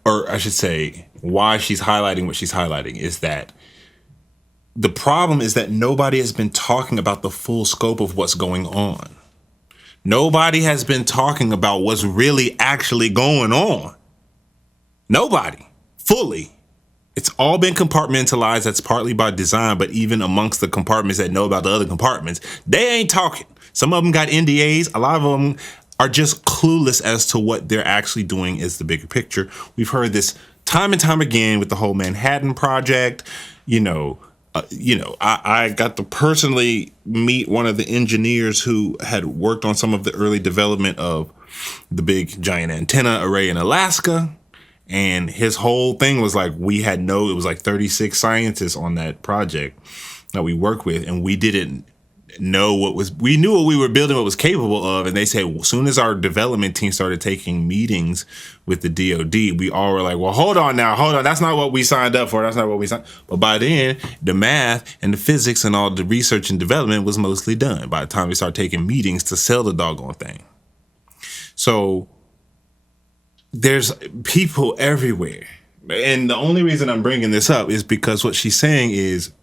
I should say, why she's highlighting what she's highlighting is that the problem is that nobody has been talking about the full scope of what's going on. Nobody has been talking about what's really actually going on. Nobody. Fully. It's all been compartmentalized. That's partly by design, but even amongst the compartments that know about the other compartments, they ain't talking. Some of them got NDAs. A lot of them are just clueless as to what they're actually doing is the bigger picture. We've heard this time and time again with the whole Manhattan Project. I got to personally meet one of the engineers who had worked on some of the early development of the big giant antenna array in Alaska. And his whole thing was like, it was like 36 scientists on that project that we worked with. And we didn't know we knew what we were building, what was capable of. And they said, as soon as our development team started taking meetings with the DOD, we all were like, well, hold on. That's not what we signed up for. But by then, the math and the physics and all the research and development was mostly done by the time we started taking meetings to sell the doggone thing. So there's people everywhere. And the only reason I'm bringing this up is because what she's saying is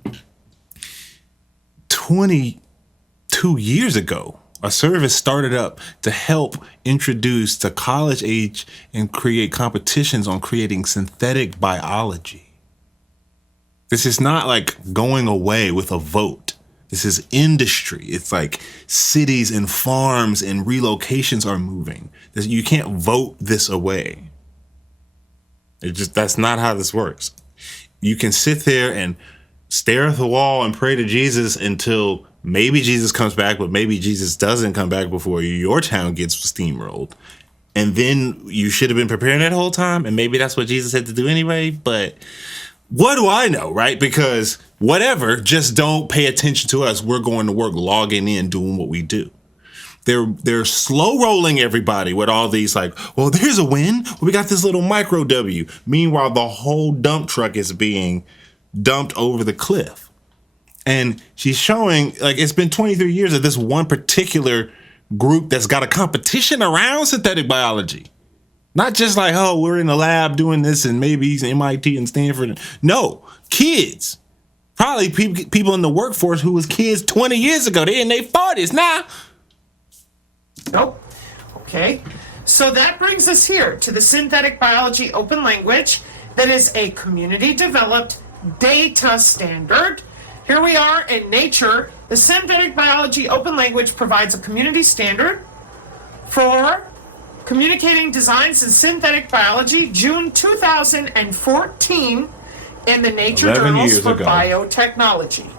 22 years ago, a service started up to help introduce to college age and create competitions on creating synthetic biology. This is not like going away with a vote. This is industry. It's like cities and farms and relocations are moving. You can't vote this away. That's not how this works. You can sit there and stare at the wall and pray to Jesus until maybe Jesus comes back, but maybe Jesus doesn't come back before your town gets steamrolled. And then you should have been preparing that whole time. And maybe that's what Jesus had to do anyway. But what do I know, right? Because whatever, just don't pay attention to us. We're going to work, logging in, doing what we do. They're slow rolling everybody with all these like, well, there's a win. We got this little micro W. Meanwhile, the whole dump truck is being dumped over the cliff. And she's showing, like, it's been 23 years of this one particular group that's got a competition around synthetic biology. Not just like, oh, we're in the lab doing this and maybe he's MIT and Stanford. No, kids. Probably people in the workforce who was kids 20 years ago. They're in their 40s now. Nope. Okay. So that brings us here to the synthetic biology open language that is a community developed data standard. Here we are in Nature. The synthetic biology open language provides a community standard for communicating designs in synthetic biology, June 2014 in the Nature Journals for Biotechnology.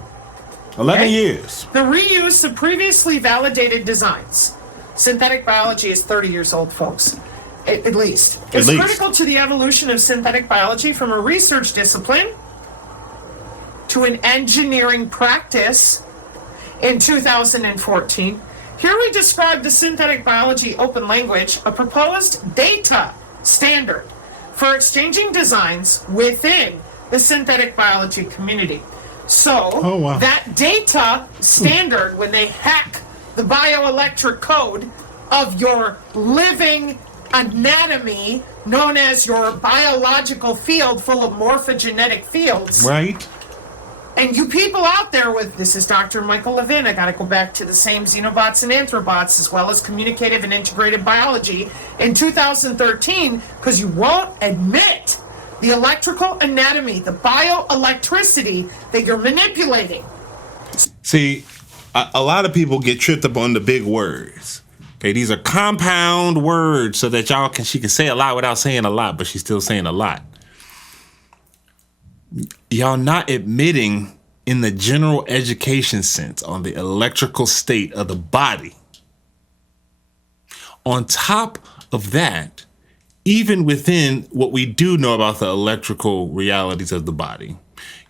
11 years. The reuse of previously validated designs. Synthetic biology is 30 years old, folks. At least. At It's least. critical to the evolution of synthetic biology from a research discipline to an engineering practice in 2014. Here we describe the synthetic biology open language, a proposed data standard for exchanging designs within the synthetic biology community. So that data standard, when they hack the bioelectric code of your living anatomy, known as your biological field full of morphogenetic fields. Right. And you people out there with, this is Dr. Michael Levin, I gotta go back to the same xenobots and anthrobots, as well as communicative and integrated biology in 2013, because you won't admit the electrical anatomy, the bioelectricity that you're manipulating. See, a lot of people get tripped up on the big words. Okay, these are compound words so that she can say a lot without saying a lot, but she's still saying a lot. Y'all not admitting in the general education sense on the electrical state of the body. On top of that, even within what we do know about the electrical realities of the body,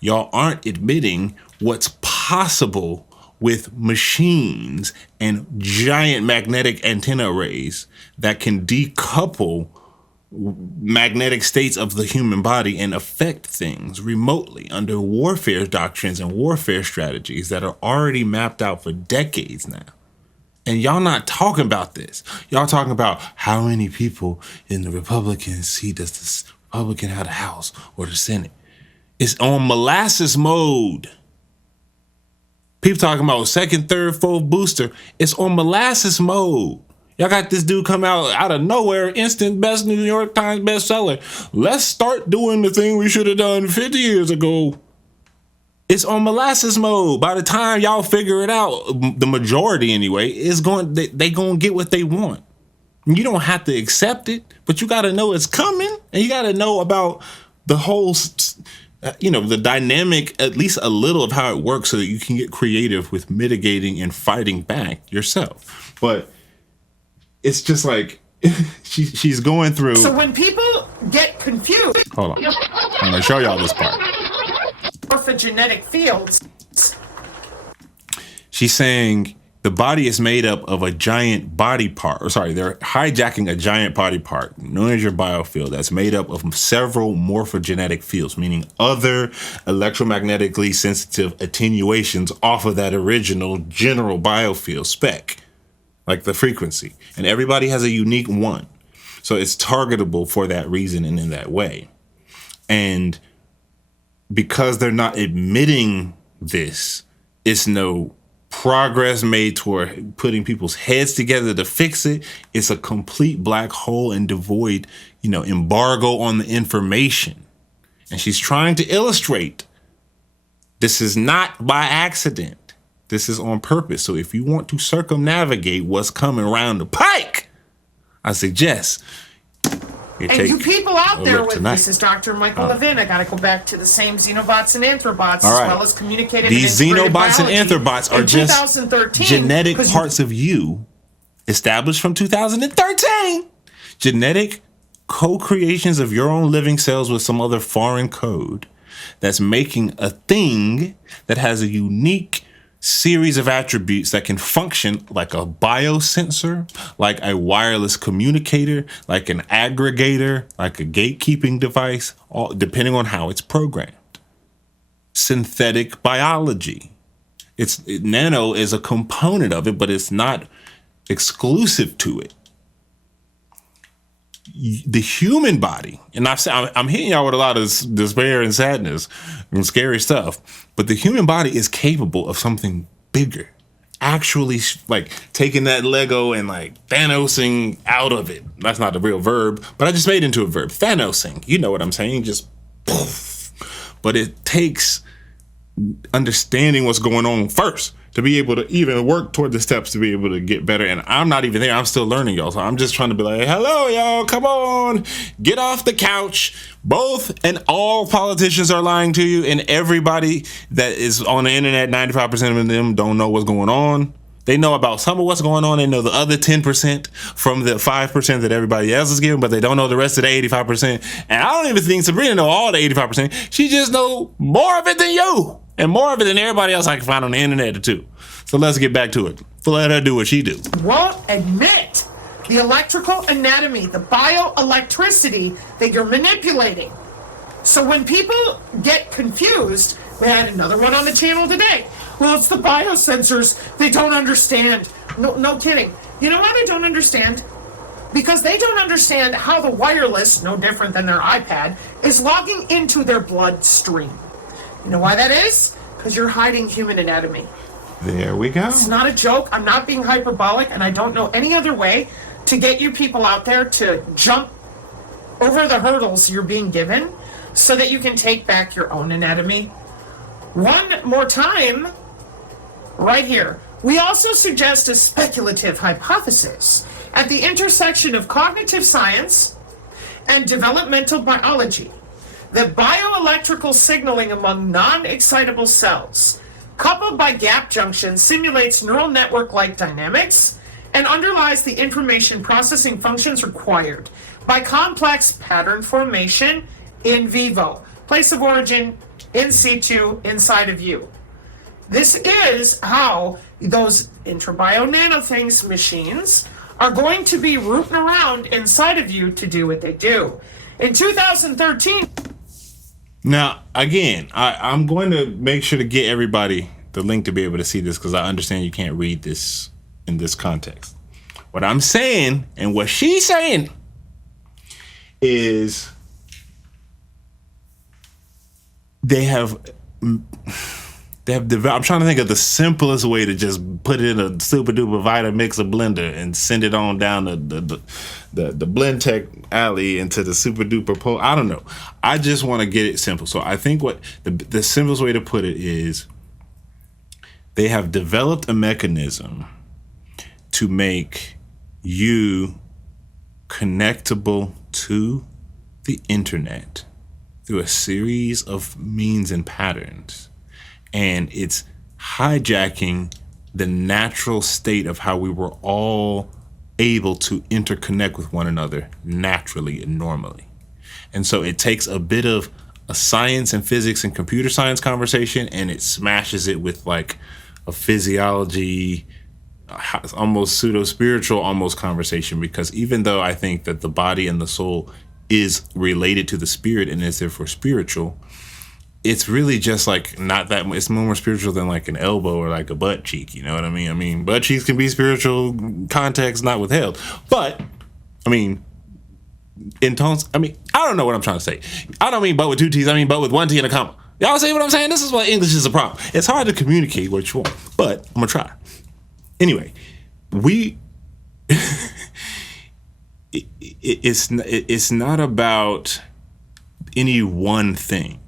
y'all aren't admitting what's possible with machines and giant magnetic antenna arrays that can decouple magnetic states of the human body and affect things remotely under warfare doctrines and warfare strategies that are already mapped out for decades now. And y'all not talking about this. Y'all talking about how many people in the Republican seat does this Republican have the House or the Senate. It's on molasses mode. People talking about second, third, fourth booster. It's on molasses mode. Y'all got this dude come out of nowhere, instant best New York Times bestseller. Let's start doing the thing we should have done 50 years ago. It's on molasses mode. By the time y'all figure it out, the majority anyway, they gonna get what they want. You don't have to accept it, but you got to know it's coming, and you got to know about the whole, the dynamic, at least a little of how it works, so that you can get creative with mitigating and fighting back yourself. But it's just like she's going through. So when people get confused, hold on, I'm gonna show y'all this part. Morphogenetic fields. She's saying the body is made up of a giant body part. They're hijacking a giant body part known as your biofield that's made up of several morphogenetic fields, meaning other electromagnetically sensitive attenuations off of that original general biofield spec, like the frequency. And everybody has a unique one. So it's targetable for that reason and in that way. And because they're not admitting this, it's no progress made toward putting people's heads together to fix it. It's a complete black hole and devoid, embargo on the information. And she's trying to illustrate this is not by accident. This is on purpose. So if you want to circumnavigate what's coming around the pike, I suggest and you people out there with tonight. This is Dr. Michael Levin. I got to go back to the same xenobots and anthrobots, as well as communicative. These xenobots and anthrobots are just genetic parts of you established from 2013. Genetic co-creations of your own living cells with some other foreign code that's making a thing that has a unique series of attributes that can function like a biosensor, like a wireless communicator, like an aggregator, like a gatekeeping device, all depending on how it's programmed. Synthetic biology. Nano is a component of it, but it's not exclusive to it. The human body, and I'm hitting y'all with a lot of despair and sadness and scary stuff, but the human body is capable of something bigger. Actually, like taking that Lego and like Thanosing out of it. That's not the real verb, but I just made it into a verb. Thanosing. You know what I'm saying? Just poof. But it takes understanding what's going on first to be able to even work toward the steps to be able to get better. And I'm not even there. I'm still learning, y'all. So I'm just trying to be like, hello, y'all. Come on. Get off the couch. Both and all politicians are lying to you. And everybody that is on the internet, 95% of them don't know what's going on. They know about some of what's going on. They know the other 10% from the 5% that everybody else is giving, but they don't know the rest of the 85%. And I don't even think Sabrina know all the 85%. She just know more of it than you, and more of it than everybody else I can find on the internet too. So let's get back to it. Let her do what she do. Won't admit the electrical anatomy, the bioelectricity that you're manipulating. So when people get confused, we had another one on the channel today. Well, it's the biosensors. They don't understand. No kidding. You know why they don't understand? Because they don't understand how the wireless, no different than their iPad, is logging into their bloodstream. You know why that is? Because you're hiding human anatomy. There we go. It's not a joke. I'm not being hyperbolic, and I don't know any other way to get you people out there to jump over the hurdles you're being given so that you can take back your own anatomy. One more time, right here. We also suggest a speculative hypothesis at the intersection of cognitive science and developmental biology that bioelectrical signaling among non-excitable cells, coupled by gap junctions, simulates neural network-like dynamics and underlies the information processing functions required by complex pattern formation in vivo, place of origin in situ, inside of you. This is how those intrabio nanothings machines are going to be rooting around inside of you to do what they do. In 2013... Now, again, I'm going to make sure to get everybody the link to be able to see this, because I understand you can't read this in this context. What I'm saying and what she's saying is they have developed. I'm trying to think of the simplest way to just put it in a super duper Vitamixer blender and send it on down the blend tech alley into the super duper pole. I don't know. I just want to get it simple. So I think what the simplest way to put it is they have developed a mechanism to make you connectable to the internet through a series of means and patterns. And it's hijacking the natural state of how we were all able to interconnect with one another naturally and normally. And so it takes a bit of a science and physics and computer science conversation, and it smashes it with like a physiology, almost pseudo-spiritual almost conversation, because even though I think that the body and the soul is related to the spirit and is therefore spiritual, it's really just like not that much. It's more spiritual than like an elbow or like a butt cheek. You know what I mean? I mean, butt cheeks can be spiritual, context not withheld. But, I mean, in tones, I mean, I don't know what I'm trying to say. I don't mean butt with two T's. I mean butt with one T and a comma. Y'all see what I'm saying? This is why English is a problem. It's hard to communicate what you want, but I'm going to try. Anyway, it's not about any one thing.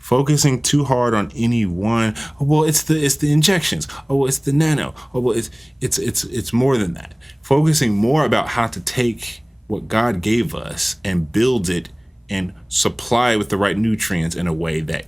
Focusing too hard on any one. Oh, well, it's the injections. Oh, well, it's the nano. Oh, well, it's more than that. Focusing more about how to take what God gave us and build it and supply it with the right nutrients in a way that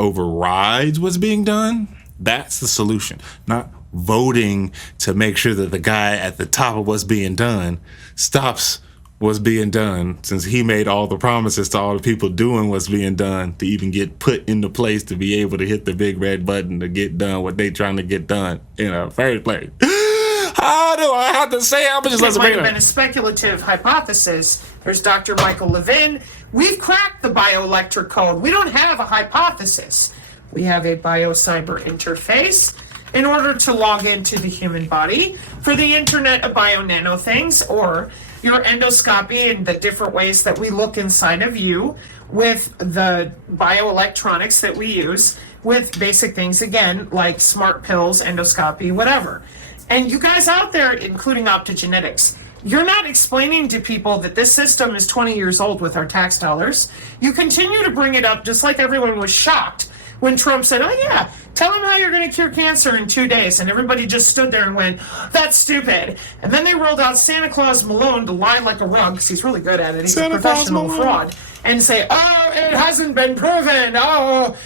overrides what's being done. That's the solution. Not voting to make sure that the guy at the top of what's being done stops what's being done, since he made all the promises to all the people doing what's being done to even get put into place to be able to hit the big red button to get done what they trying to get done in the first place. How do I have to say? I'm just It might have been a speculative hypothesis. There's Dr. Michael Levin. We've cracked the bioelectric code. We don't have a hypothesis. We have a biocyber interface in order to log into the human body for the Internet of Bio-Nano Things, or your endoscopy and the different ways that we look inside of you with the bioelectronics that we use with basic things, again, like smart pills, endoscopy, whatever. And you guys out there, including optogenetics, you're not explaining to people that this system is 20 years old with our tax dollars. You continue to bring it up just like everyone was shocked when Trump said, oh yeah, tell them how you're going to cure cancer in 2 days. And everybody just stood there and went, that's stupid. And then they rolled out Santa Claus Malone to lie like a rug, because he's really good at it. He's a professional fraud. and say, oh, it hasn't been proven. Oh,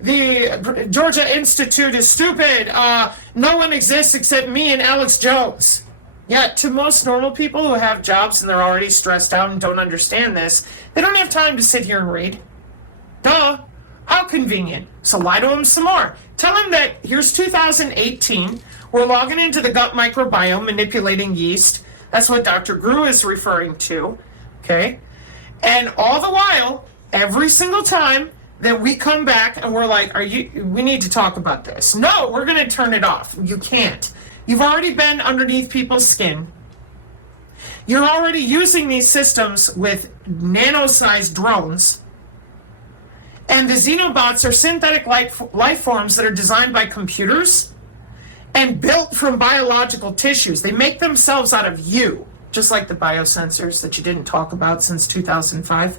the Georgia Institute is stupid. No one exists except me and Alex Jones. Yet, to most normal people who have jobs and they're already stressed out and don't understand this, they don't have time to sit here and read. Duh. How convenient. So lie to them some more. Tell them that here's 2018. We're logging into the gut microbiome, manipulating yeast. That's what Dr. Grew is referring to. Okay? And all the while, every single time that we come back and we're like, we need to talk about this. No, we're going to turn it off. You can't. You've already been underneath people's skin. You're already using these systems with nano-sized drones. And the xenobots are synthetic life forms that are designed by computers and built from biological tissues. They make themselves out of you, just like the biosensors that you didn't talk about since 2005.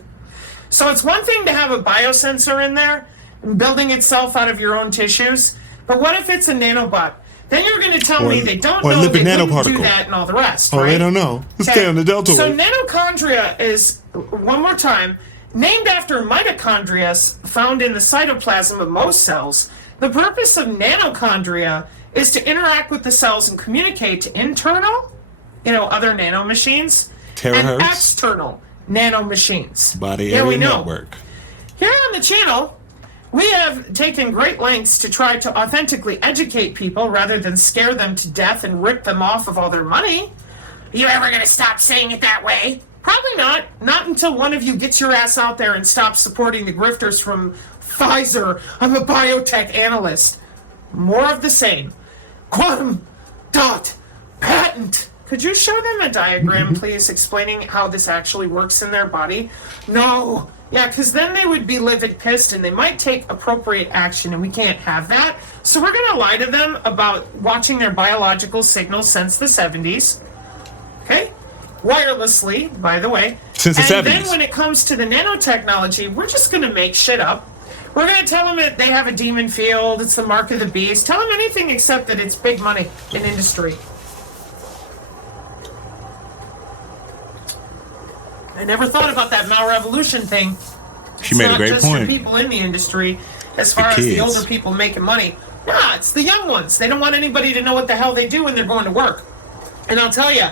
So it's one thing to have a biosensor in there building itself out of your own tissues, but what if it's a nanobot? Then you're going to tell me they don't know they couldn't do that and all the rest, right? They don't know. Stay on the delta wave. So mitochondria is, one more time, named after mitochondria found in the cytoplasm of most cells. The purpose of nanochondria is to interact with the cells and communicate to internal, other nanomachines, and external nanomachines. Body area network. Here on the channel, we have taken great lengths to try to authentically educate people rather than scare them to death and rip them off of all their money. Are you ever going to stop saying it that way? Probably not. Not until one of you gets your ass out there and stops supporting the grifters from Pfizer. I'm a biotech analyst. More of the same. Quantum dot patent. Could you show them a diagram, please, explaining how this actually works in their body? No. Yeah, because then they would be livid pissed and they might take appropriate action, and we can't have that. So we're going to lie to them about watching their biological signals since the 70s. Okay? Wirelessly, by the way. Since the 70s. And then when it comes to the nanotechnology, we're just going to make shit up. We're going to tell them that they have a demon field, it's the mark of the beast. Tell them anything except that it's big money in industry. I never thought about that malrevolution thing. She made a great point. It's not just the people in the industry, as far as the older people making money. Nah, it's the young ones. They don't want anybody to know what the hell they do when they're going to work. And I'll tell you,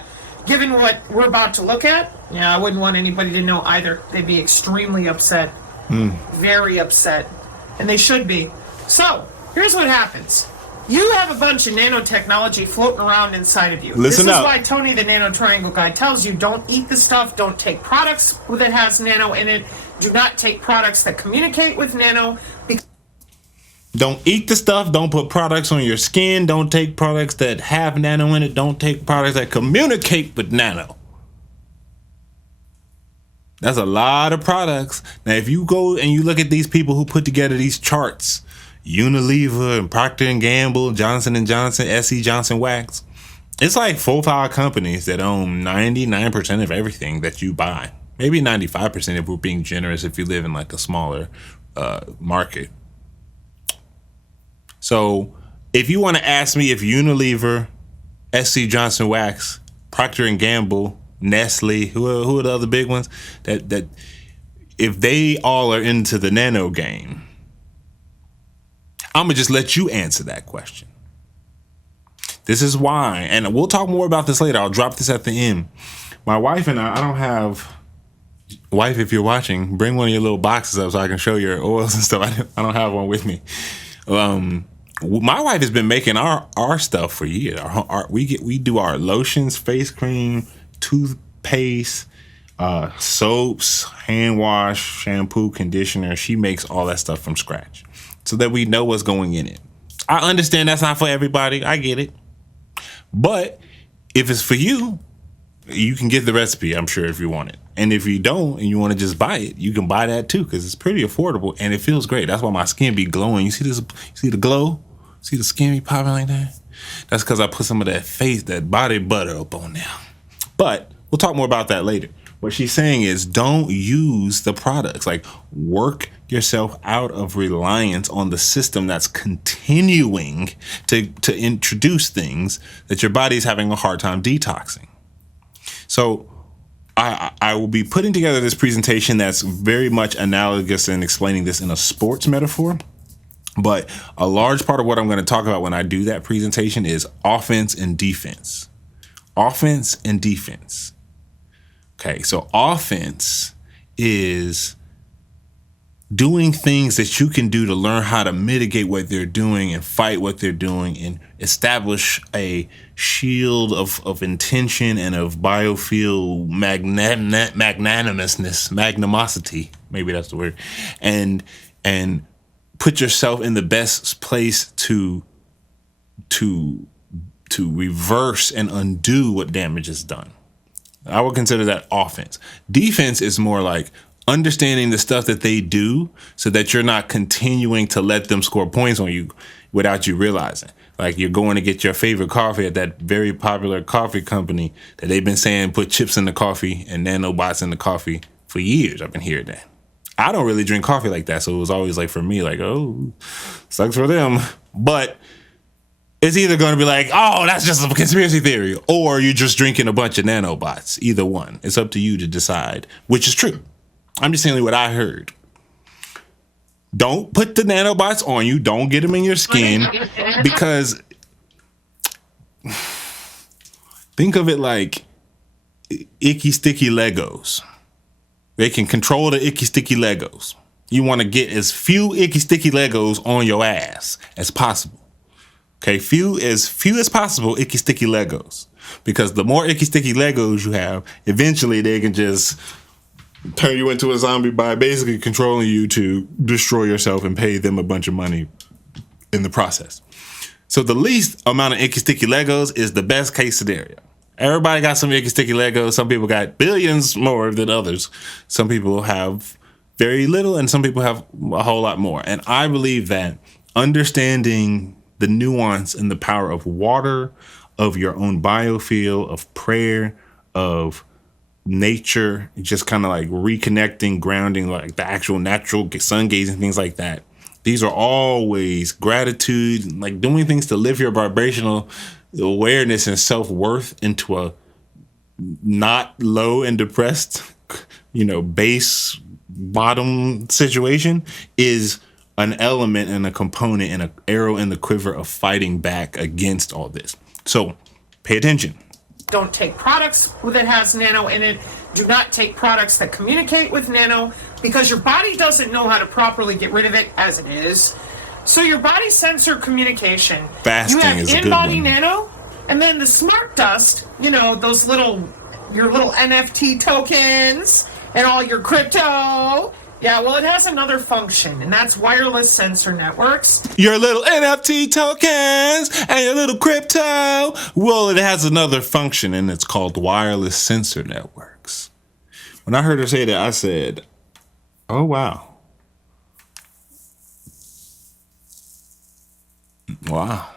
given what we're about to look at, I wouldn't want anybody to know either. They'd be extremely upset. Very upset. And they should be. So, here's what happens. You have a bunch of nanotechnology floating around inside of you. Listen up. This is why Tony the Nano Triangle Guy tells you don't eat the stuff, don't take products that has nano in it, do not take products that communicate with nano. Don't eat the stuff, don't put products on your skin, don't take products that have nano in it, don't take products that communicate with nano. That's a lot of products. Now, if you go and you look at these people who put together these charts, Unilever and Procter & Gamble, Johnson & Johnson, S.C. Johnson Wax, it's like 4-5 companies that own 99% of everything that you buy. Maybe 95% if we're being generous, if you live in like a smaller market. So if you want to ask me if Unilever, S.C. Johnson Wax, Procter & Gamble, Nestle, who are the other big ones, that if they all are into the nano game, I'm going to just let you answer that question. This is why, and we'll talk more about this later. I'll drop this at the end. My wife and I don't have, wife, if you're watching, bring one of your little boxes up so I can show your oils and stuff. I don't have one with me. My wife has been making our stuff for years. We do our lotions, face cream, toothpaste, soaps, hand wash, shampoo, conditioner. She makes all that stuff from scratch so that we know what's going in it. I understand that's not for everybody. I get it. But if it's for you, you can get the recipe, I'm sure, if you want it. And if you don't and you want to just buy it, you can buy that too, because it's pretty affordable and it feels great. That's why my skin be glowing. You see this? You see the glow? See the skin be popping like that? That's because I put some of that body butter up on there. But we'll talk more about that later. What she's saying is don't use the products. Like, work yourself out of reliance on the system that's continuing to introduce things that your body's having a hard time detoxing. So I will be putting together this presentation that's very much analogous in explaining this in a sports metaphor. But a large part of what I'm going to talk about when I do that presentation is offense and defense. Offense and defense. Okay, so offense is doing things that you can do to learn how to mitigate what they're doing and fight what they're doing and establish a shield of intention and of biofield magnanimousness, maybe that's the word, and put yourself in the best place to reverse and undo what damage is done. I would consider that offense. Defense is more like understanding the stuff that they do so that you're not continuing to let them score points on you without you realizing. Like you're going to get your favorite coffee at that very popular coffee company that they've been saying put chips in the coffee and nanobots in the coffee for years. I've been hearing that. I don't really drink coffee like that, so it was always like for me, like, oh, sucks for them. But it's either going to be like, oh, that's just a conspiracy theory, or you're just drinking a bunch of nanobots. Either one. It's up to you to decide which is true. I'm just telling you what I heard. Don't put the nanobots on you. Don't get them in your skin, because think of it like icky, sticky Legos. They can control the icky, sticky Legos. You want to get as few icky, sticky Legos on your ass as possible. Okay, few as possible icky, sticky Legos. Because the more icky, sticky Legos you have, eventually they can just turn you into a zombie by basically controlling you to destroy yourself and pay them a bunch of money in the process. So the least amount of icky, sticky Legos is the best case scenario. Everybody got some icky, sticky Legos. Some people got billions more than others. Some people have very little and some people have a whole lot more. And I believe that understanding the nuance and the power of water, of your own biofield, of prayer, of nature, just kind of like reconnecting, grounding, like the actual natural sun gazing, things like that. These are always gratitude, like doing things to lift your vibrational awareness and self-worth into a not low and depressed, base bottom situation is an element and a component and an arrow in the quiver of fighting back against all this. So pay attention. Don't take products that has nano in it. Do not take products that communicate with nano, because your body doesn't know how to properly get rid of it as it is. So your body sensor communication. Fasting you have is a good in-body one. nano, and then the smart dust, those your little NFT tokens and all your crypto. Yeah, well, it has another function, and that's wireless sensor networks. Your little NFT tokens and your little crypto. Well, it has another function, and it's called wireless sensor networks. When I heard her say that, I said, oh, wow. Wow.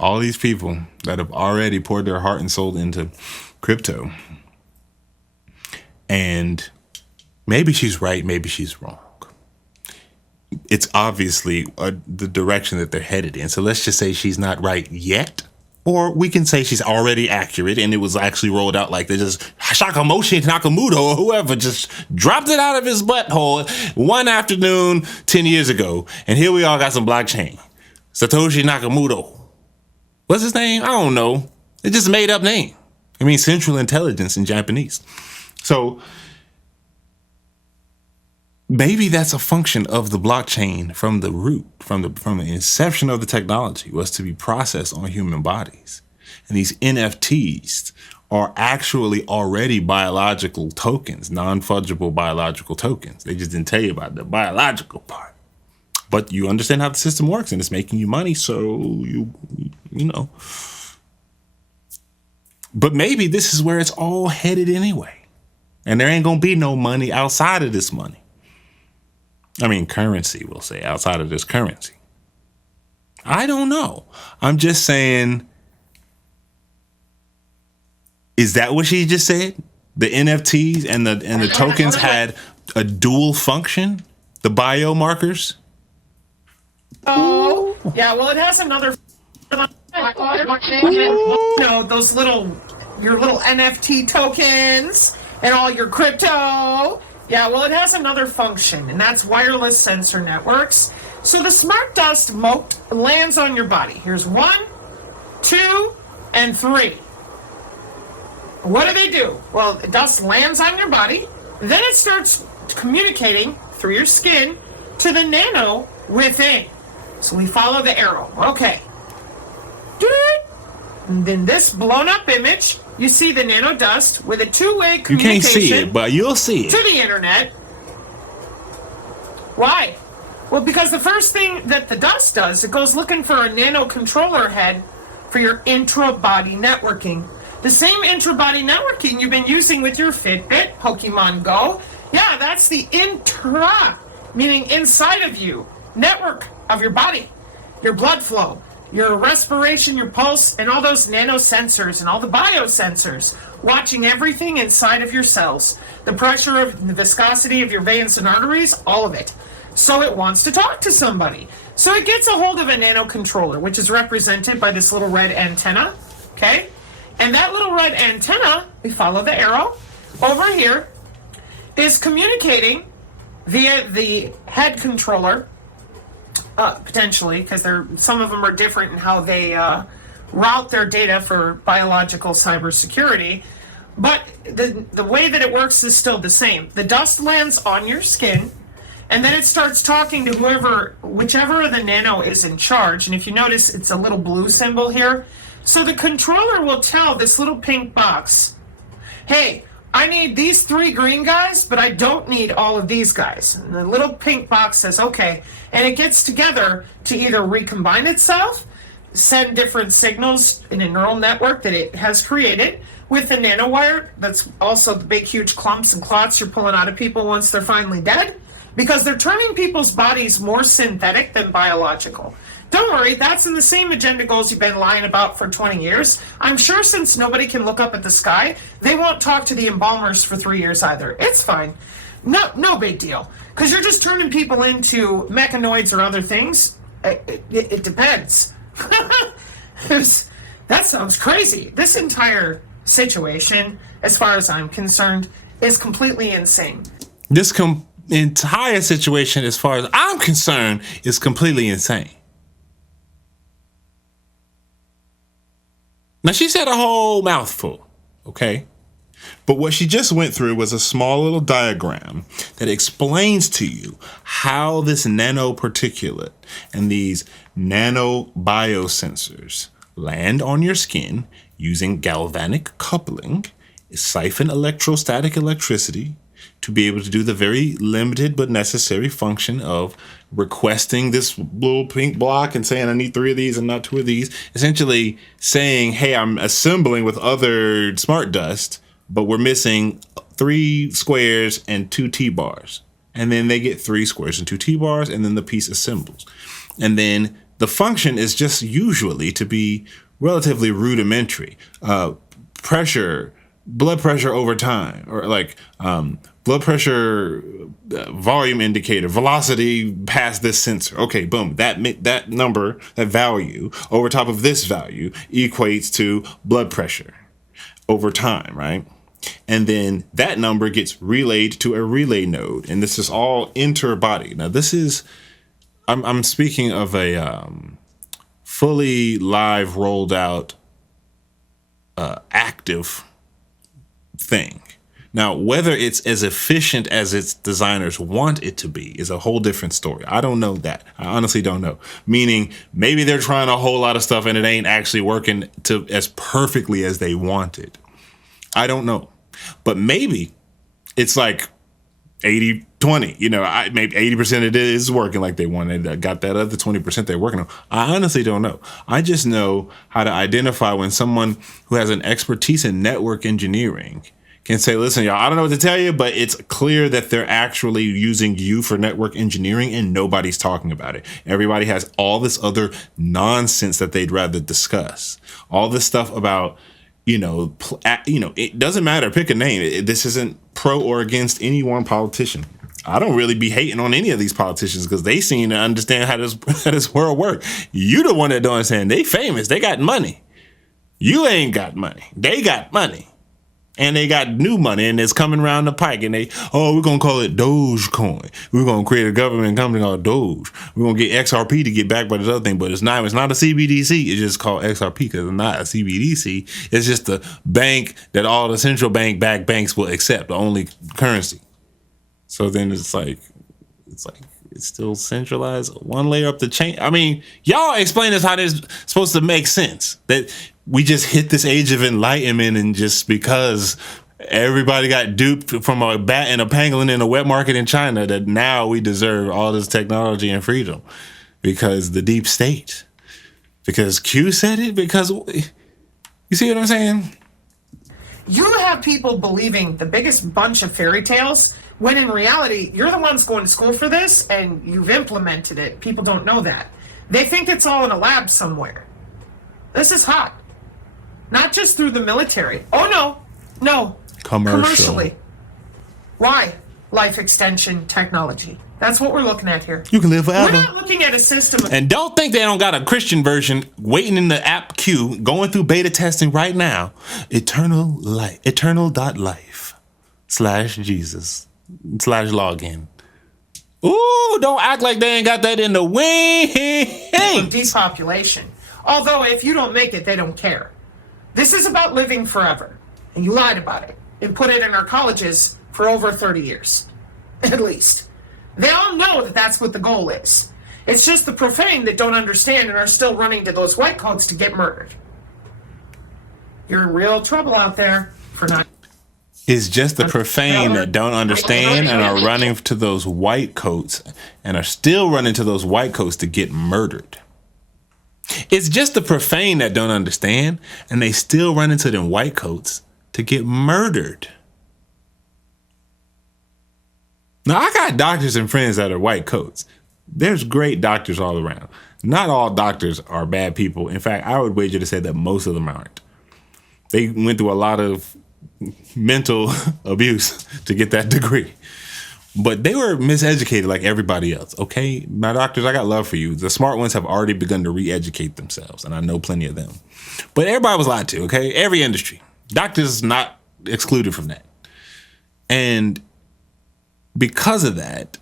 All these people that have already poured their heart and soul into crypto. And maybe she's right, maybe she's wrong. It's obviously the direction that they're headed in. So let's just say she's not right yet. Or we can say she's already accurate and it was actually rolled out like they just Sakamoto Nakamoto or whoever just dropped it out of his butthole one afternoon 10 years ago. And here we all got some blockchain. Satoshi Nakamoto. What's his name? I don't know. It's just a made up name. It means central intelligence in Japanese. So maybe that's a function of the blockchain from the root, from the inception of the technology, was to be processed on human bodies. And these NFTs are actually already biological tokens, non-fungible biological tokens. They just didn't tell you about the biological part. But you understand how the system works and it's making you money, so you know. But maybe this is where it's all headed anyway. And there ain't gonna be no money outside of this money. I mean, currency, we'll say, outside of this currency. I don't know. I'm just saying, is that what she just said? The NFTs and the tokens had a dual function? The biomarkers? Oh, yeah, well, it has another... those little your little NFT tokens and all your crypto. Yeah, well, it has another function, and that's wireless sensor networks. So the smart dust lands on your body. Here's 1, 2, and 3. What do they do? Well, the dust lands on your body, then it starts communicating through your skin to the nano within. So we follow the arrow. Okay. And then this blown up image, you see the nano dust with a two-way communication. You can't see it, but you'll see it. To the internet. Why? Well, because the first thing that the dust does, it goes looking for a nano controller head for your intra-body networking. The same intra-body networking you've been using with your Fitbit, Pokemon Go. Yeah, that's the intra, meaning inside of you, network of your body, your blood flow, your respiration, your pulse, and all those nanosensors and all the biosensors watching everything inside of your cells. The pressure of the viscosity of your veins and arteries, all of it. So it wants to talk to somebody. So it gets a hold of a nano controller, which is represented by this little red antenna, okay? And that little red antenna, we follow the arrow, over here, is communicating via the head controller, potentially, because some of them are different in how they route their data for biological cybersecurity. But the way that it works is still the same. The dust lands on your skin, and then it starts talking to whichever of the nano is in charge. And if you notice, it's a little blue symbol here. So the controller will tell this little pink box, hey, I need these 3 green guys, but I don't need all of these guys. And the little pink box says, okay. And it gets together to either recombine itself, send different signals in a neural network that it has created with the nanowire. That's also the big, huge clumps and clots you're pulling out of people once they're finally dead, because they're turning people's bodies more synthetic than biological. Don't worry, that's in the same agenda goals you've been lying about for 20 years. I'm sure since nobody can look up at the sky, they won't talk to the embalmers for 3 years either. It's fine. No big deal. Because you're just turning people into mechanoids or other things. It depends. That sounds crazy. This entire situation, as far as I'm concerned, is completely insane. This entire situation, as far as I'm concerned, is completely insane. Now, she said a whole mouthful, okay? But what she just went through was a small little diagram that explains to you how this nanoparticulate and these nano biosensors land on your skin using galvanic coupling, siphon electrostatic electricity to be able to do the very limited but necessary function of requesting this little pink block and saying I need 3 of these and not 2 of these, essentially saying, hey, I'm assembling with other smart dust, but we're missing 3 squares and 2 T-bars. And then they get 3 squares and 2 T-bars, and then the piece assembles. And then the function is just usually to be relatively rudimentary. Pressure, blood pressure over time, or like blood pressure volume indicator, velocity past this sensor. Okay, boom. That number, that value over top of this value equates to blood pressure over time, right? And then that number gets relayed to a relay node, and this is all inter-body. Now, this is I'm speaking of a fully live, rolled out, active thing. Now, whether it's as efficient as its designers want it to be is a whole different story. I don't know that. I honestly don't know. Meaning, maybe they're trying a whole lot of stuff and it ain't actually working as perfectly as they wanted. I don't know. But maybe it's like 80-20. Maybe 80% of it is working like they wanted. I got that other 20% they're working on. I honestly don't know. I just know how to identify when someone who has an expertise in network engineering can say, listen, y'all, I don't know what to tell you, but it's clear that they're actually using you for network engineering and nobody's talking about it. Everybody has all this other nonsense that they'd rather discuss. All this stuff about, it doesn't matter. Pick a name. This isn't pro or against any one politician. I don't really be hating on any of these politicians because they seem to understand how this world works. You the one that don't understand. They famous. They got money. You ain't got money. They got money. And they got new money, and it's coming around the pike. And we're going to call it Dogecoin. We're going to create a government company called Doge. We're going to get XRP to get backed by this other thing. But it's not a CBDC. It's just called XRP because it's not a CBDC. It's just the bank that all the central bank-backed banks will accept, the only currency. So then it's still centralized, one layer up the chain. I mean, y'all explain us how this is supposed to make sense. That we just hit this age of enlightenment, and just because everybody got duped from a bat and a pangolin in a wet market in China, that now we deserve all this technology and freedom because the deep state, because Q said it, because you see what I'm saying? You have people believing the biggest bunch of fairy tales when in reality, you're the ones going to school for this and you've implemented it. People don't know that. They think it's all in a lab somewhere. This is hot. Not just through the military. Oh, no. Commercially. Why? Life extension technology. That's what we're looking at here. You can live forever. We're not looking at a system of... And don't think they don't got a Christian version waiting in the app queue, going through beta testing right now. eternal.life/Jesus/login. Ooh, don't act like they ain't got that in the wing. Depopulation. Although if you don't make it, they don't care. This is about living forever. And you lied about it and put it in our colleges for over 30 years. At least. They all know that that's what the goal is. It's just the profane that don't understand and are still running to those white coats to get murdered. You're in real trouble out there for not... It's just the profane that don't understand and are running to those white coats and are still running to those white coats to get murdered. It's just the profane that don't understand and they still run into them white coats to get murdered. Now, I got doctors and friends that are white coats. There's great doctors all around. Not all doctors are bad people. In fact, I would wager to say that most of them aren't. They went through a lot of mental abuse to get that degree. But they were miseducated like everybody else, okay? My doctors, I got love for you. The smart ones have already begun to re-educate themselves, and I know plenty of them. But everybody was lied to, okay? Every industry. Doctors not excluded from that. And because of that,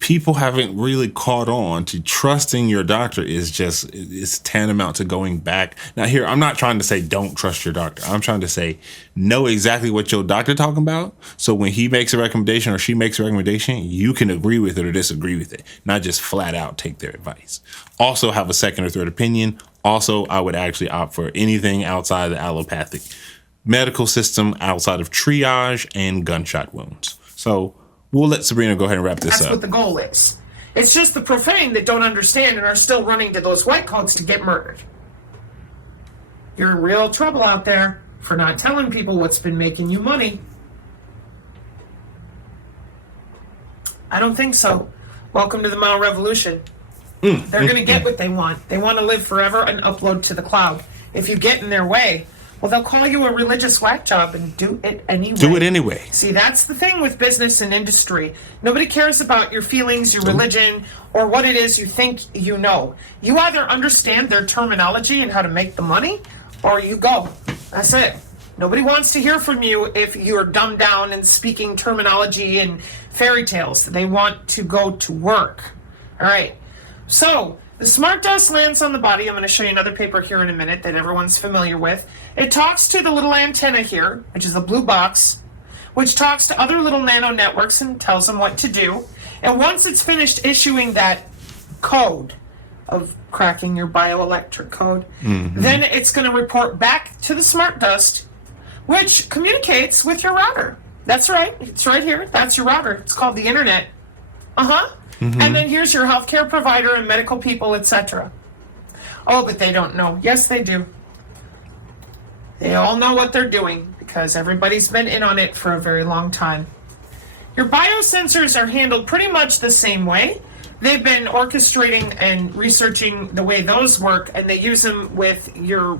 people haven't really caught on to trusting your doctor is tantamount to going back. Now here, I'm not trying to say don't trust your doctor. I'm trying to say know exactly what your doctor talking about. So when he makes a recommendation or she makes a recommendation, you can agree with it or disagree with it, not just flat out take their advice. Also have a second or third opinion. Also, I would actually opt for anything outside the allopathic medical system, outside of triage and gunshot wounds. So we'll let Sabrina go ahead and wrap this up. That's what the goal is. It's just the profane that don't understand and are still running to those white coats to get murdered. You're in real trouble out there for not telling people what's been making you money. I don't think so. Welcome to the Mao Revolution. They're going to get what they want. They want to live forever and upload to the cloud. If you get in their way, well, they'll call you a religious whack job and do it anyway. Do it anyway. See, that's the thing with business and industry. Nobody cares about your feelings, your religion, or what it is you think you know. You either understand their terminology and how to make the money, or you go. That's it. Nobody wants to hear from you if you're dumbed down and speaking terminology and fairy tales. They want to go to work. All right. So the smart dust lands on the body. I'm going to show you another paper here in a minute that everyone's familiar with. It talks to the little antenna here, which is the blue box, which talks to other little nano networks and tells them what to do. And once it's finished issuing that code of cracking your bioelectric code, then it's going to report back to the smart dust, which communicates with your router. That's right. It's right here. That's your router. It's called the internet. And then here's your healthcare provider and medical people, etc. Oh, but they don't know. Yes, they do. They all know what they're doing because everybody's been in on it for a very long time. Your biosensors are handled pretty much the same way. They've been orchestrating and researching the way those work, and they use them with your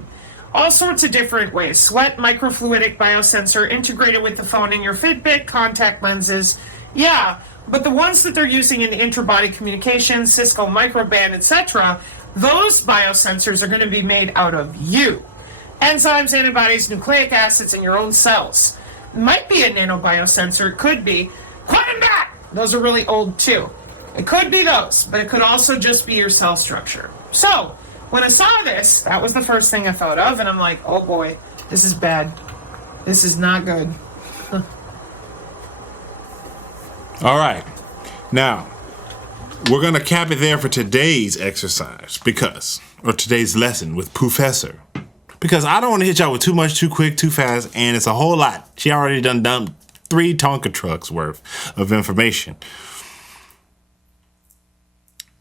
all sorts of different ways. Sweat, microfluidic biosensor, integrated with the phone in your Fitbit, contact lenses. Yeah, but the ones that they're using in the interbody communications, Cisco microband, etc., those biosensors are going to be made out of you. enzymes, antibodies, nucleic acids in your own cells. Might be a nanobiosensor. It could be. Quantum dot! Those are really old too. It could be those, but it could also just be your cell structure. So, when I saw this, that was the first thing I thought of, and I'm like, oh boy, this is bad. This is not good. All right. Now, we're going to cap it there for today's exercise or today's lesson with POO'fessor. Because I don't want to hit y'all with too much, too quick, too fast, and it's a whole lot. She already done dumped 3 Tonka trucks worth of information.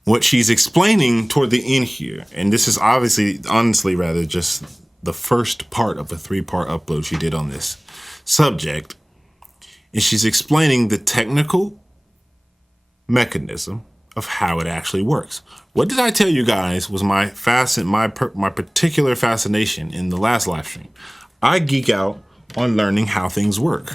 What she's explaining toward the end here, and this is honestly rather just the first part of a 3-part upload she did on this subject, and she's explaining the technical mechanism of how it actually works. What did I tell you guys was my particular fascination in the last live stream? I geek out on learning how things work.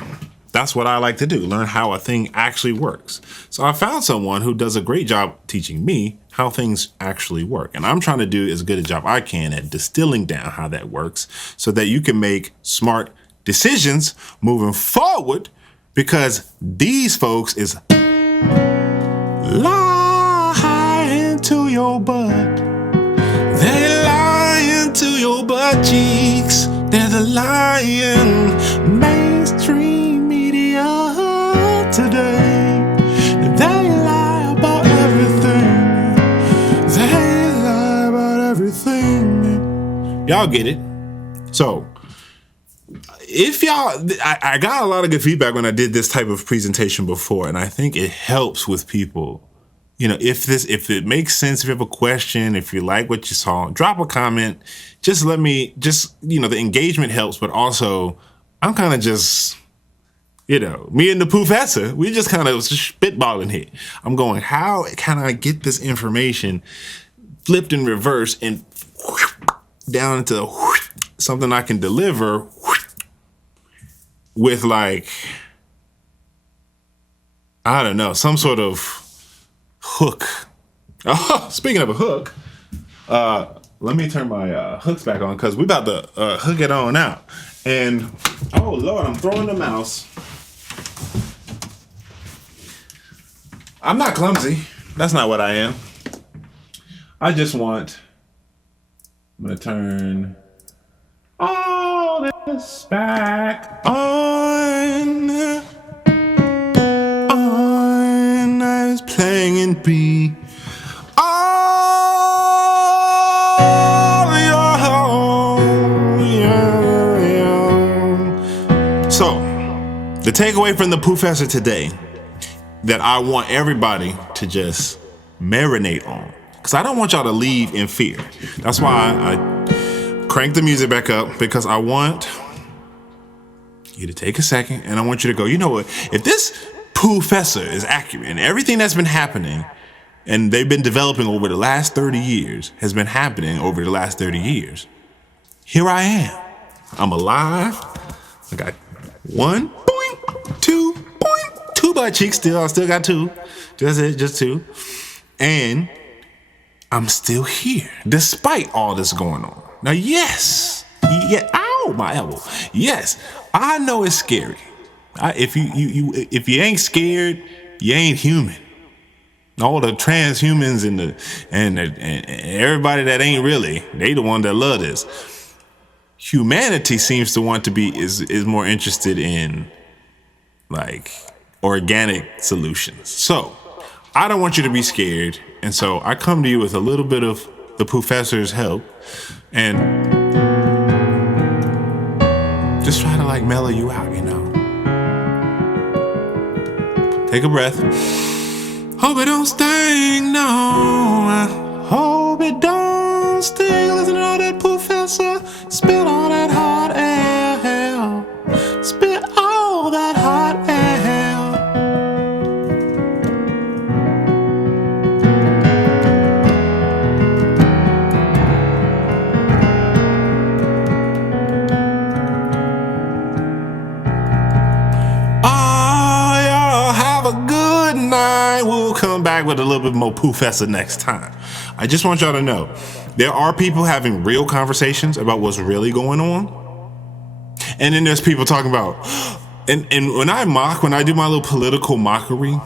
That's what I like to do, learn how a thing actually works. So I found someone who does a great job teaching me how things actually work. And I'm trying to do as good a job I can at distilling down how that works so that you can make smart decisions moving forward, because these folks is lying to your butt. They lying to your butt cheeks. They're the lying mainstream media today. They lie about everything. They lie about everything. Y'all get it? So, if y'all, I got a lot of good feedback when I did this type of presentation before, and I think it helps with people. You know, if it makes sense, if you have a question, if you like what you saw, drop a comment. Just let me, the engagement helps, but also I'm kind of just, me and the POO'fessor, we just kind of spitballing here. I'm going, how can I get this information flipped in reverse and down into something I can deliver with, like, I don't know, some sort of hook. Oh, speaking of a hook, let me turn my hooks back on, because we about to hook it on out. And oh Lord, I'm throwing the mouse. I'm not clumsy. That's not what I am. I just want, I'm gonna turn all this back on. I was playing in B. So, the takeaway from the POO'fessor today that I want everybody to just marinate on, because I don't want y'all to leave in fear. That's why I crank the music back up, because I want you to take a second and I want you to go, you know what? If this POO'fessor is accurate and everything that's been happening and they've been developing over the last 30 years has been happening over the last 30 years, here I am. I'm alive. I got 1, boing, 2, boing, 2 butt cheeks still. I still got 2. Just 2. And I'm still here despite all this going on. Now, yes. Yeah, ow, my elbow. Yes, I know it's scary. If you ain't scared, you ain't human. All the transhumans and everybody that ain't really, they the one that love this. Humanity seems to want to be is more interested in, like, organic solutions. So I don't want you to be scared, and so I come to you with a little bit of the POO'fessor's help, and just try to, like, mellow you out, Take a breath. Hope it don't sting, no. I hope it don't sting. Listen to all that POO'fessor. Spit all that hot air. Spit all that hot air. We'll come back with a little bit more POO'fessor next time. I just want y'all to know, there are people having real conversations about what's really going on. And then there's people talking about, and when I do my little political mockery,